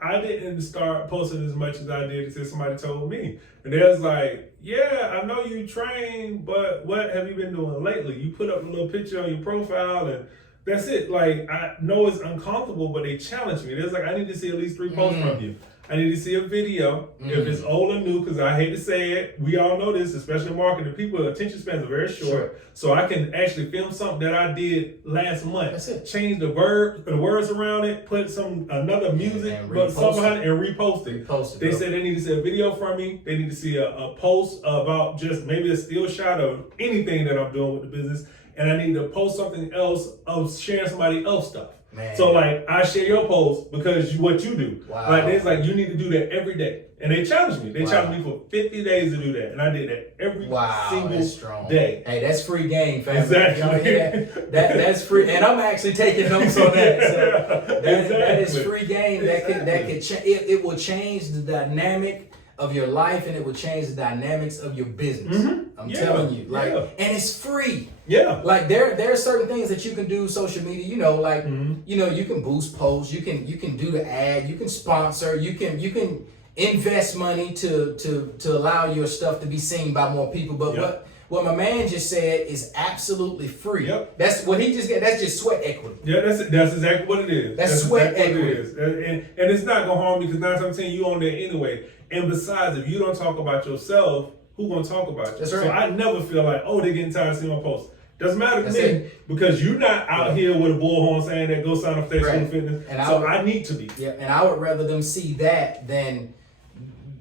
I didn't start posting as much as I did until somebody told me. And they was like, yeah, I know you train, but what have you been doing lately? You put up a little picture on your profile and that's it. Like, I know it's uncomfortable, but they challenge me. It's like, I need to see at least 3 posts from you. I need to see a video, if it's old or new, because I hate to say it. We all know this, especially in marketing. People's attention spans are very short. So I can actually film something that I did last month. That's it. Change the words around it, put another music, but something behind it, and repost it. They said they need to see a video from me. They need to see a post about just maybe a still shot of anything that I'm doing with the business. And I need to post something else of sharing somebody else's stuff. Man. So like, I share your post because what you do. Wow. Like, it's like, you need to do that every day. And they challenged me. They challenged me for 50 days to do that. And I did that every single day. Hey, that's free game, family. Exactly. Y'all hear that? That's free. And I'm actually taking notes on that. So that is free game. It will change the dynamic of your life, and it will change the dynamics of your business. I'm telling you. And it's free. Yeah. Like there are certain things that you can do social media, you can boost posts, you can do the ad, you can sponsor, you can invest money to allow your stuff to be seen by more people. But what my man just said is absolutely free. Yep. That's what he just got. That's just sweat equity. Yeah, that's exactly what it is. That's sweat exactly equity. What it is. And it's not gonna harm you, because 9 times out of 10 you on there anyway. And besides, if you don't talk about yourself, who gonna talk about you? That's right. So I never feel like, oh, they're getting tired of seeing my posts. Doesn't matter to me, because you're not out here with a bullhorn saying that go sign up for Tate Fitness. And I need to be. Yeah, and I would rather them see that than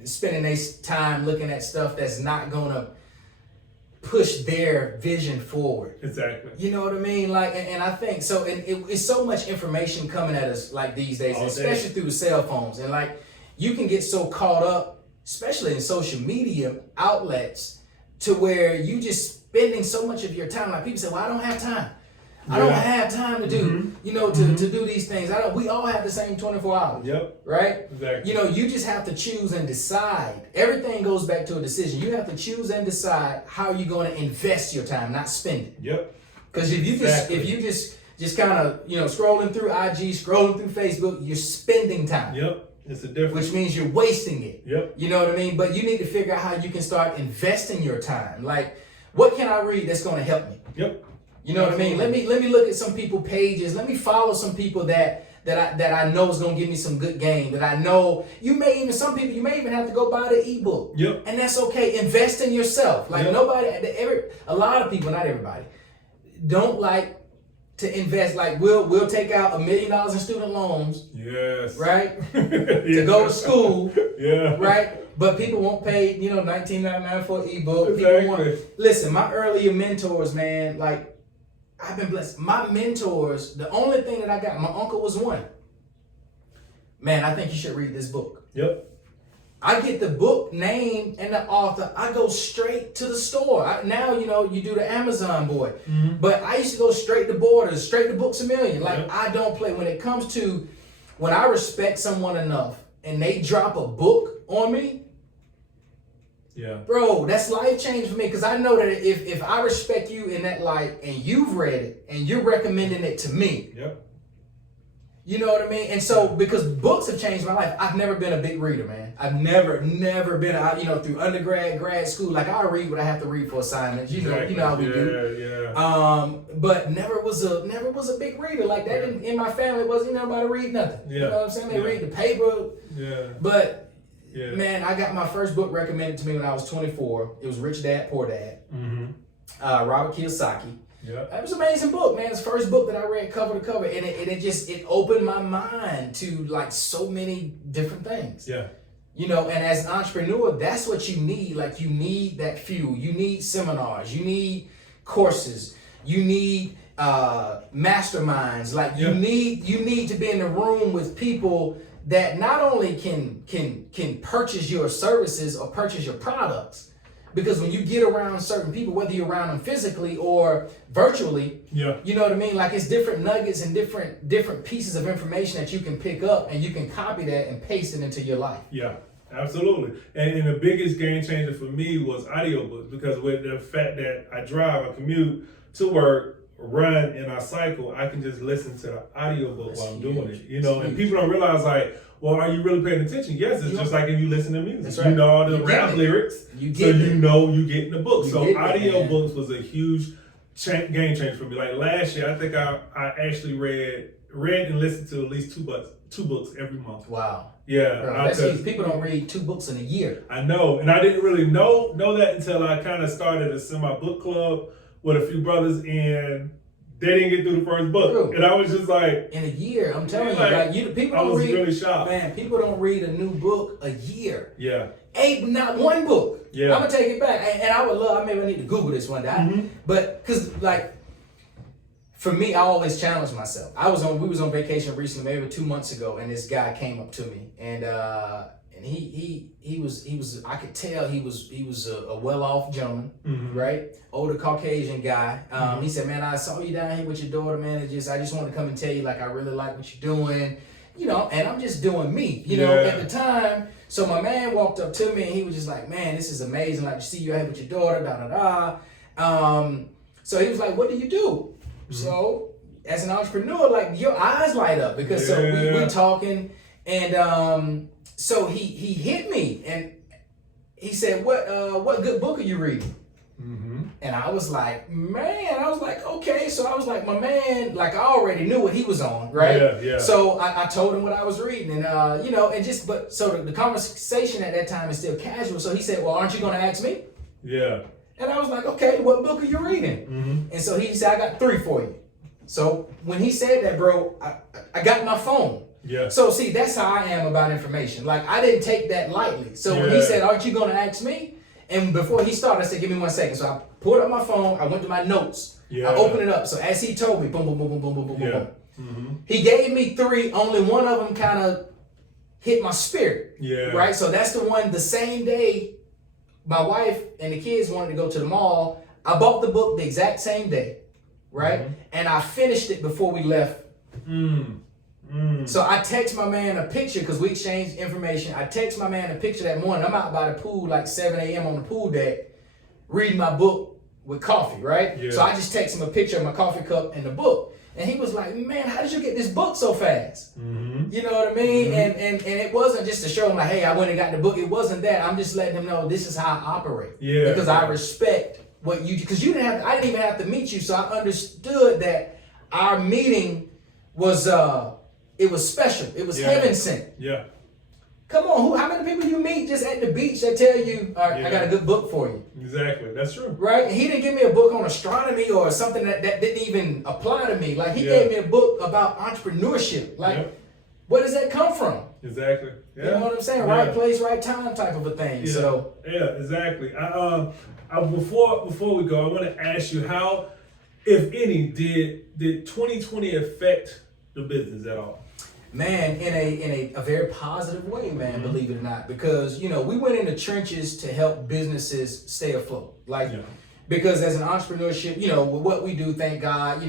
spending their time looking at stuff that's not gonna push their vision forward. Exactly. You know what I mean? Like, and I think so. And it's so much information coming at us like these days, especially through the cell phones. And like, you can get so caught up, especially in social media outlets, to where you just spending so much of your time. Like people say, well, I don't have time. I don't have time to do, to do these things. We all have the same 24 hours. Yep. Right? Exactly. You just have to choose and decide. Everything goes back to a decision. You have to choose and decide how you're going to invest your time, not spend it. Yep. Because if you just kind of, scrolling through IG, scrolling through Facebook, you're spending time. Yep. It's a difference. Which means you're wasting it. Yep. You know what I mean? But you need to figure out how you can start investing your time. Like, what can I read that's going to help me? Yep. You know what I mean? Let me look at some people's pages. Let me follow some people that I know is gonna give me some good game. That I know you may even have to go buy the ebook. Yep. And that's okay. Invest in yourself. Like a lot of people, not everybody, don't like to invest. Like we'll take out $1 million in student loans. Yes. Right. To go to school. Yeah. Right. But people won't pay $19.99 for an ebook. Exactly. Listen, my earlier mentors, man, like. I've been blessed. My mentors, the only thing that I got, my uncle was one. Man, I think you should read this book. Yep. I get the book name and the author. I go straight to the store. Now, you do the Amazon boy. Mm-hmm. But I used to go straight to Borders, straight to Books A Million. Like, I don't play. When it comes to, when I respect someone enough and they drop a book on me, yeah, bro, that's life change for me, because I know that if I respect you in that light and you've read it and you're recommending it to me, yep. You know what I mean? And so, because books have changed my life, I've never been a big reader, man. I've never been, through undergrad, grad school, like I read what I have to read for assignments. You know how we do. Yeah. But never was a big reader like that. In my family, wasn't nobody read nothing. Yeah. You know what I'm saying? They read the paper. Yeah. But. Yeah. Man, I got my first book recommended to me when I was 24. It was Rich Dad, Poor Dad. Mm-hmm. Robert Kiyosaki. Yeah. It was an amazing book, man. It's the first book that I read cover to cover, and it opened my mind to like so many different things. Yeah. And as an entrepreneur, that's what you need. Like, you need that fuel. You need seminars. You need courses. You need masterminds. Like, you need to be in the room with people that not only can purchase your services or purchase your products, because when you get around certain people, whether you're around them physically or virtually, you know what I mean? Like, it's different nuggets and different pieces of information that you can pick up, and you can copy that and paste it into your life. Yeah, absolutely. And the biggest game changer for me was audiobooks, because with the fact that I drive, I commute to work, run, and I cycle, I can just listen to the audiobook while I'm doing it. And people don't realize, like, well, are you really paying attention? Yes, it's just like if you listen to music. That's right. You know all the rap lyrics, you getting the book. So audiobooks was a huge game changer for me. Like last year, I think I actually read and listened to at least two books every month. Wow. Yeah. Bro, people don't read 2 books in a year. I know, and I didn't really know that until I kind of started a semi-book club with a few brothers, and they didn't get through the first book. True. And I was just like, in a year, I'm telling people I don't was read. Really shocked. Man, people don't read a new book a year. Yeah. Not one book. Yeah. I'm gonna take it back, and I maybe I need to Google this one day. Mm-hmm. But because for me, I always challenge myself. We was on vacation recently, maybe 2 months ago, and this guy came up to me, and he was I could tell he was a well-off gentleman, mm-hmm. right? Older Caucasian guy. Mm-hmm. He said, man, I saw you down here with your daughter, man. I just want to come and tell you, like, I really like what you're doing, and I'm just doing me, at the time. So my man walked up to me, and he was just like, man, this is amazing. Like, to see you out here with your daughter, So he was like, what do you do? Mm-hmm. So as an entrepreneur, like, your eyes light up, because so we talking, and so he hit me, and he said, what good book are you reading? Mm-hmm. And I was like, okay. So I was like, my man, like, I already knew what he was on, right? Yeah. So I told him what I was reading, and so the conversation at that time is still casual. So he said, well, aren't you going to ask me? Yeah. And I was like, okay, what book are you reading? Mm-hmm. And so he said, I got 3 for you. So when he said that, bro, I got my phone. Yeah. So see, that's how I am about information. Like, I didn't take that lightly. So when he said, aren't you going to ask me? And before he started, I said, give me 1 second. So I pulled up my phone. I went to my notes. Yeah. I opened it up. So as he told me, boom, boom, boom, boom, boom, boom, boom, boom. Mm-hmm. He gave me 3. Only one of them hit my spirit. Yeah. Right. So that's the same day my wife and the kids wanted to go to the mall. I bought the book the exact same day. Right. Mm-hmm. And I finished it before we left. So I text my man a picture because we exchanged information. I text my man a picture that morning. I'm out by the pool like 7 a.m. on the pool deck reading my book with coffee, right? Yeah. So I just text him a picture of my coffee cup and the book. And he was like, man, how did you get this book so fast? Mm-hmm. You know what I mean? Mm-hmm. And it wasn't just to show him like, hey, I went and got the book. It wasn't that. I'm just letting him know this is how I operate. Yeah. Because I respect what you, because I didn't even have to meet you. So I understood that our meeting was, it was special. It was heaven sent. Yeah. Come on, how many people you meet just at the beach that tell you, all right, I got a good book for you? Exactly, that's true. Right? And he didn't give me a book on astronomy or something that didn't even apply to me. Like he gave me a book about entrepreneurship. Like, where does that come from? Exactly. Yeah. You know what I'm saying? Right place, right time type of a thing. Yeah. So exactly. Before we go, I want to ask you how, if any, did 2020 affect the business at all? Man, in a very positive way, man, believe it or not, because, we went in the trenches to help businesses stay afloat. Because as an entrepreneurship, with what we do, thank God,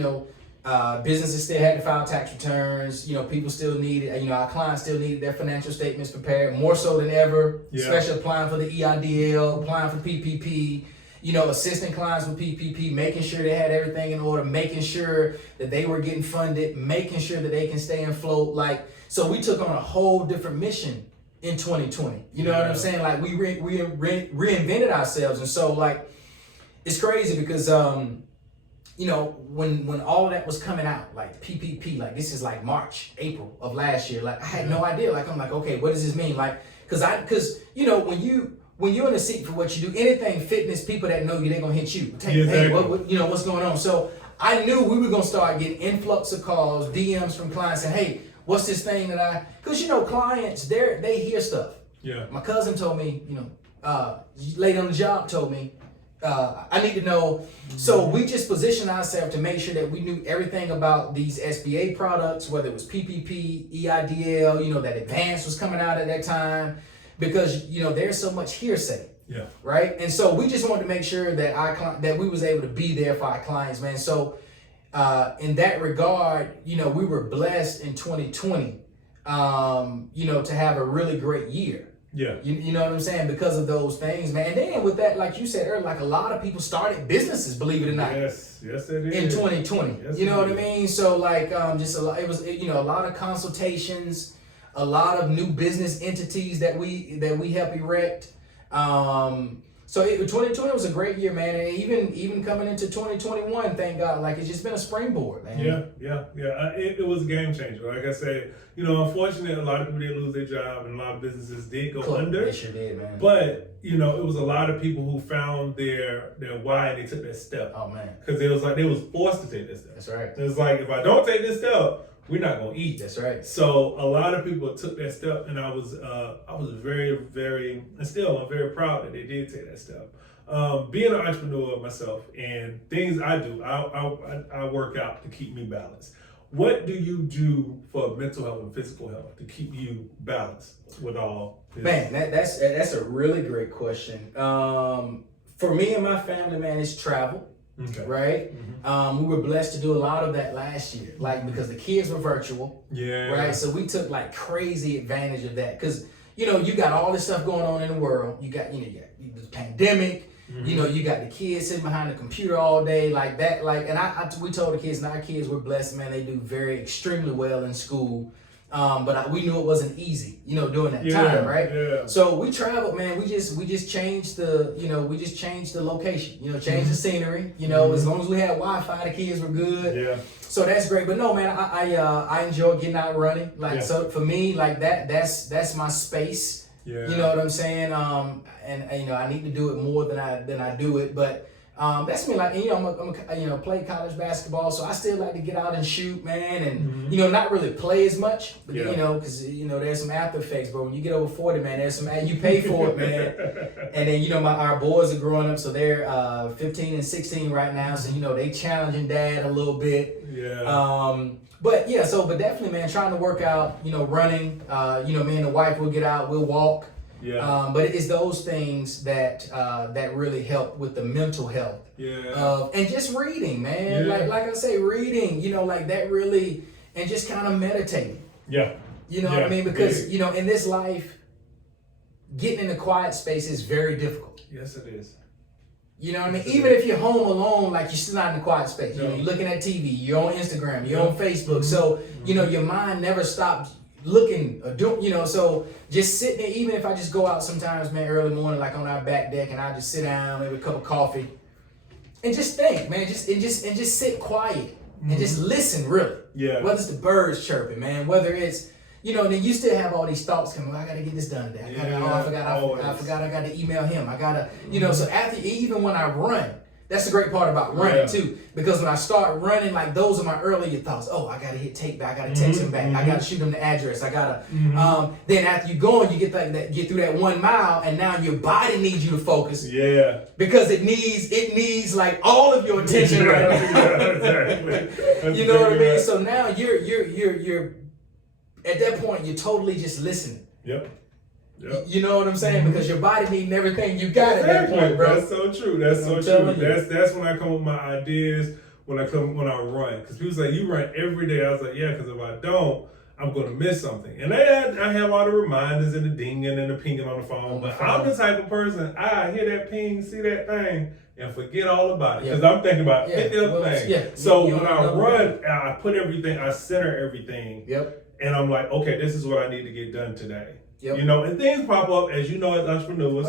businesses still had to file tax returns, people still needed, our clients still needed their financial statements prepared more so than ever, especially applying for the EIDL, applying for PPP, assisting clients with PPP, making sure they had everything in order, making sure that they were getting funded, making sure that they can stay afloat. So we took on a whole different mission in 2020. You know what I'm saying? We reinvented ourselves. And so it's crazy because, when all of that was coming out, like PPP, this is like March, April of last year, I had no idea. I'm like, okay, what does this mean? When you're in the seat for what you do, anything fitness, people that know you, they're gonna hit you. Hey, what's going on? So I knew we were gonna start getting influx of calls, DMs from clients saying, hey, what's this thing because clients, they hear stuff. Yeah. My cousin told me, lady on the job told me, I need to know. Mm-hmm. So we just positioned ourselves to make sure that we knew everything about these SBA products, whether it was PPP, EIDL, that advance was coming out at that time. Because there's so much hearsay, right? And so we just wanted to make sure that that we was able to be there for our clients, man. So in that regard, we were blessed in 2020, to have a really great year. Yeah, you know what I'm saying, because of those things, man. And then with that, like you said earlier, a lot of people started businesses, believe it or not. Yes, it is. In 2020, yes, you know what I mean. So just a lot. It was a lot of consultations. A lot of new business entities that we help erect. So 2020 was a great year, man, and even coming into 2021, thank God, it's just been a springboard, man. Yeah. It was a game changer. Like I said, unfortunately, a lot of people did lose their job, and a lot of businesses did go under. They sure did, man. But it was a lot of people who found their why, and they took that step. Oh man, because it was they was forced to take that step. That's right. It was if I don't take this step, we're not gonna eat. That's right. So a lot of people took that step, and I was very, very, and still I'm very proud that they did take that step. Being an entrepreneur myself, and things I do, I work out to keep me balanced. What do you do for mental health and physical health to keep you balanced with all this? Man, that's a really great question. For me and my family, man, it's travel. Okay. Right? Mm-hmm. We were blessed to do a lot of that last year, because the kids were virtual. Yeah. Right? So we took crazy advantage of that. Because, you got all this stuff going on in the world. You got the pandemic. Mm-hmm. You got the kids sitting behind the computer all day like that. And we told the kids, and our kids were blessed, man. They do extremely well in school. But we knew it wasn't easy, during that time, right? Yeah. So we traveled, man. We just changed the location, changed the scenery, as long as we had Wi-Fi, the kids were good. Yeah. So that's great. But no, man, I enjoy getting out running. So for me, that's my space. Yeah. You know what I'm saying? And I need to do it more than I do it. But That's me. Like, and, I'm play college basketball, so I still like to get out and shoot, man, and not really play as much, but because there's some after effects. But when you get over 40, man, there's some you pay for it, man. And then our boys are growing up, so they're 15 and 16 right now, so they challenging dad a little bit. Yeah. But definitely, man, trying to work out, running. Me and the wife will get out, we'll walk. Yeah. But it's those things that really help with the mental health. Yeah. And just reading, man. Yeah. Like I say, reading, like that really, and just kind of meditating. Yeah. You know what I mean? Because, in this life, getting in a quiet space is very difficult. Yes, it is. You know what I mean? Even if you're home alone, like you're still not in a quiet space. No. You're looking at TV, you're on Instagram, you're on Facebook. So, your mind never stops looking or doing, so just sitting there, even if I just go out sometimes, man, early morning, like on our back deck, and I just sit down, maybe a cup of coffee, and just think, man, just sit quiet and just listen, really. Yeah. Whether it's the birds chirping, man, whether it's, then you still have all these thoughts coming. I gotta get this done today. I forgot I gotta email him. I gotta, so after, even when I run, that's the great part about running too, because when I start running, like those are my earlier thoughts. Oh, I gotta hit Tate back. I gotta text him back. I gotta shoot him the address. I gotta. Then after you going, you get through that 1 mile, and now your body needs you to focus. Yeah. Because it needs like all of your attention right now. Exactly. You know what I mean? So now you're at that point, you're totally just listening. Yep. You know what I'm saying? Because your body needing everything you got at that point, bro. That's so true. That's so true. That's when I come with my ideas. When I run, because people say you run every day. I was like, yeah, because if I don't, I'm gonna miss something. And I have all the reminders and the dinging and the pinging on the phone. But I'm the type of person, I hear that ping, see that thing, and forget all about it. Because I'm thinking about 50 other things. Yeah. So when I run, I put everything, I center everything. Yep. And I'm like, okay, this is what I need to get done today. Yep. And things pop up, as you know, as entrepreneurs,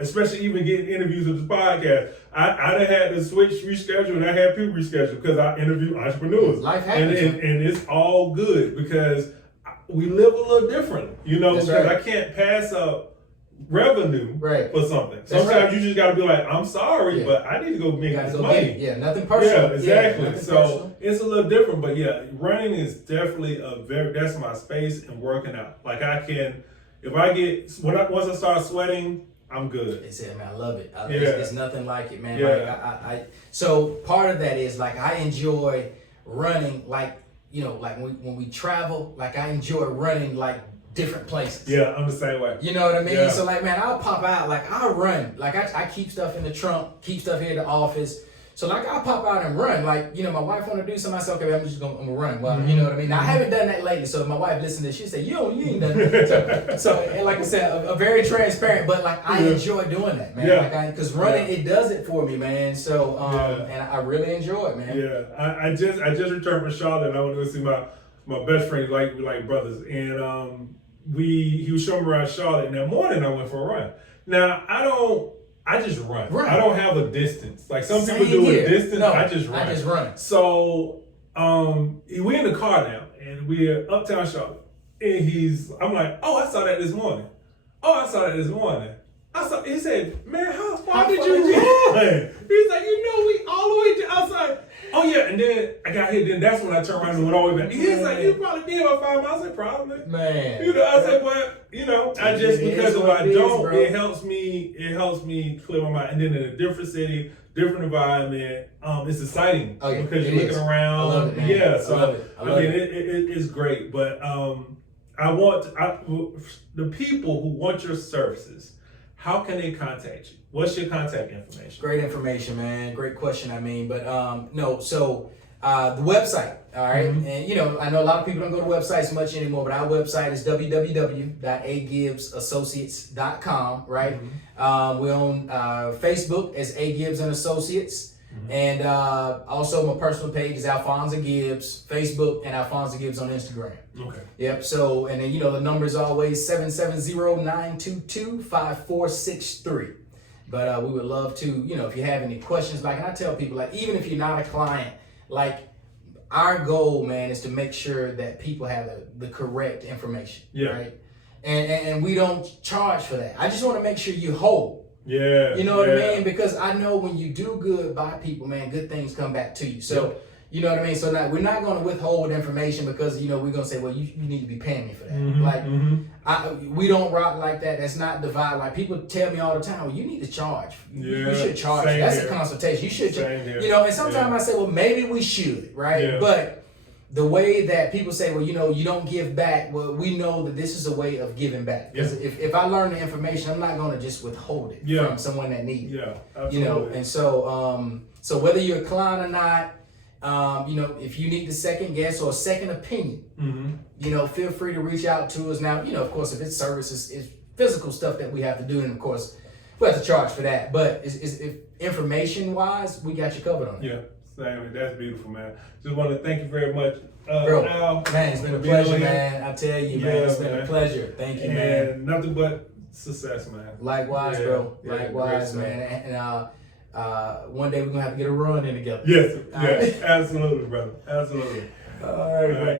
especially even getting interviews with this podcast. I done had to reschedule, and I had people reschedule because I interview entrepreneurs. Life happens. And it's all good because we live a little different, because I can't pass up revenue for something. Sometimes you just got to be like, I'm sorry, but I need to go make this money. Yeah, nothing personal. Yeah, exactly. It's a little different, but running is definitely that's my space, and working out. Like once I start sweating, I'm good. It's it, man. I love it. It's nothing like it, man. Yeah. So part of that is like I enjoy running, like when we travel, like I enjoy running like different places. Yeah, I'm the same way. You know what I mean? Yeah. So like, man, I'll pop out, like I'll run, like I keep stuff in the trunk, keep stuff here at the office. So like I'll pop out and run. Like, my wife want to do something. I say, okay, I'm gonna run. Well, you know what I mean? Now I haven't done that lately. So if my wife listens to this, she say, you ain't done that. So and like I said, a very transparent, but like I enjoy doing that, man. Like because running, it does it for me, man. So and I really enjoy it, man. Yeah. I just returned from Charlotte, and I went to go see my best friend, we like brothers. And he was showing me around Charlotte, and that morning I went for a run. Now I just run. I don't have a distance. Like some people do a distance. No, I just run. So we in the car now, and we're uptown Charlotte. And I'm like, oh, I saw that this morning. He said, man, how far did you run? He's like, we all the way to outside. Oh yeah, and then I got here. Then that's when I turned around and went all the way back. He's like, you probably did about 5 miles. I said, probably. Man. I said, well, I just because if I don't, it helps me clear my mind. And then in a different city, different environment, it's exciting because you're looking around. I love it, man. Yeah, so I love it. It's great. But the people who want your services, how can they contact you? What's your contact information? Great information, man. Great question. But so the website, all right? And I know a lot of people don't go to websites much anymore, but our website is www.agibbsassociates.com, right? We're on Facebook as A Gibbs and Associates. And also my personal page is Alphonza Gibbs, Facebook, and Alphonza Gibbs on Instagram. Okay. Yep. So, and then, the number is always 770-922-5463. But we would love to, if you have any questions, and I tell people, even if you're not a client, our goal, man, is to make sure that people have the correct information. Yeah. Right. And we don't charge for that. I just want to make sure you're whole. Yeah. You know what I mean? Because I know when you do good by people, man, good things come back to you. So, you know what I mean? So now we're not going to withhold information because, you know, we're going to say, well, you need to be paying me for that. We don't rock like that. That's not the vibe. Like people tell me all the time, well, you need to charge. You should charge. That's a consultation. You should, you know, and sometimes I say, well, maybe we should, right? Yeah. But the way that people say, well, you know, you don't give back. Well, we know that this is a way of giving back. Because if I learn the information, I'm not going to just withhold it from someone that needs it. Yeah, absolutely. You know, and so, so whether you're a client or not, you know, if you need the second guess or a second opinion, you know, feel free to reach out to us. Now, you know, of course, if it's services, it's physical stuff that we have to do, and of course, we have to charge for that. But if information-wise, we got you covered on it. Yeah. Sammy, that's beautiful, man. Just want to thank you very much, bro. Al. Man, it's been a pleasure, man. I tell you, man, it's been a pleasure. Thank you, man. And nothing but success, man. Likewise, bro. Likewise, man. And one day we're gonna have to get a run in together. Yes, absolutely, brother. Absolutely. All right, man.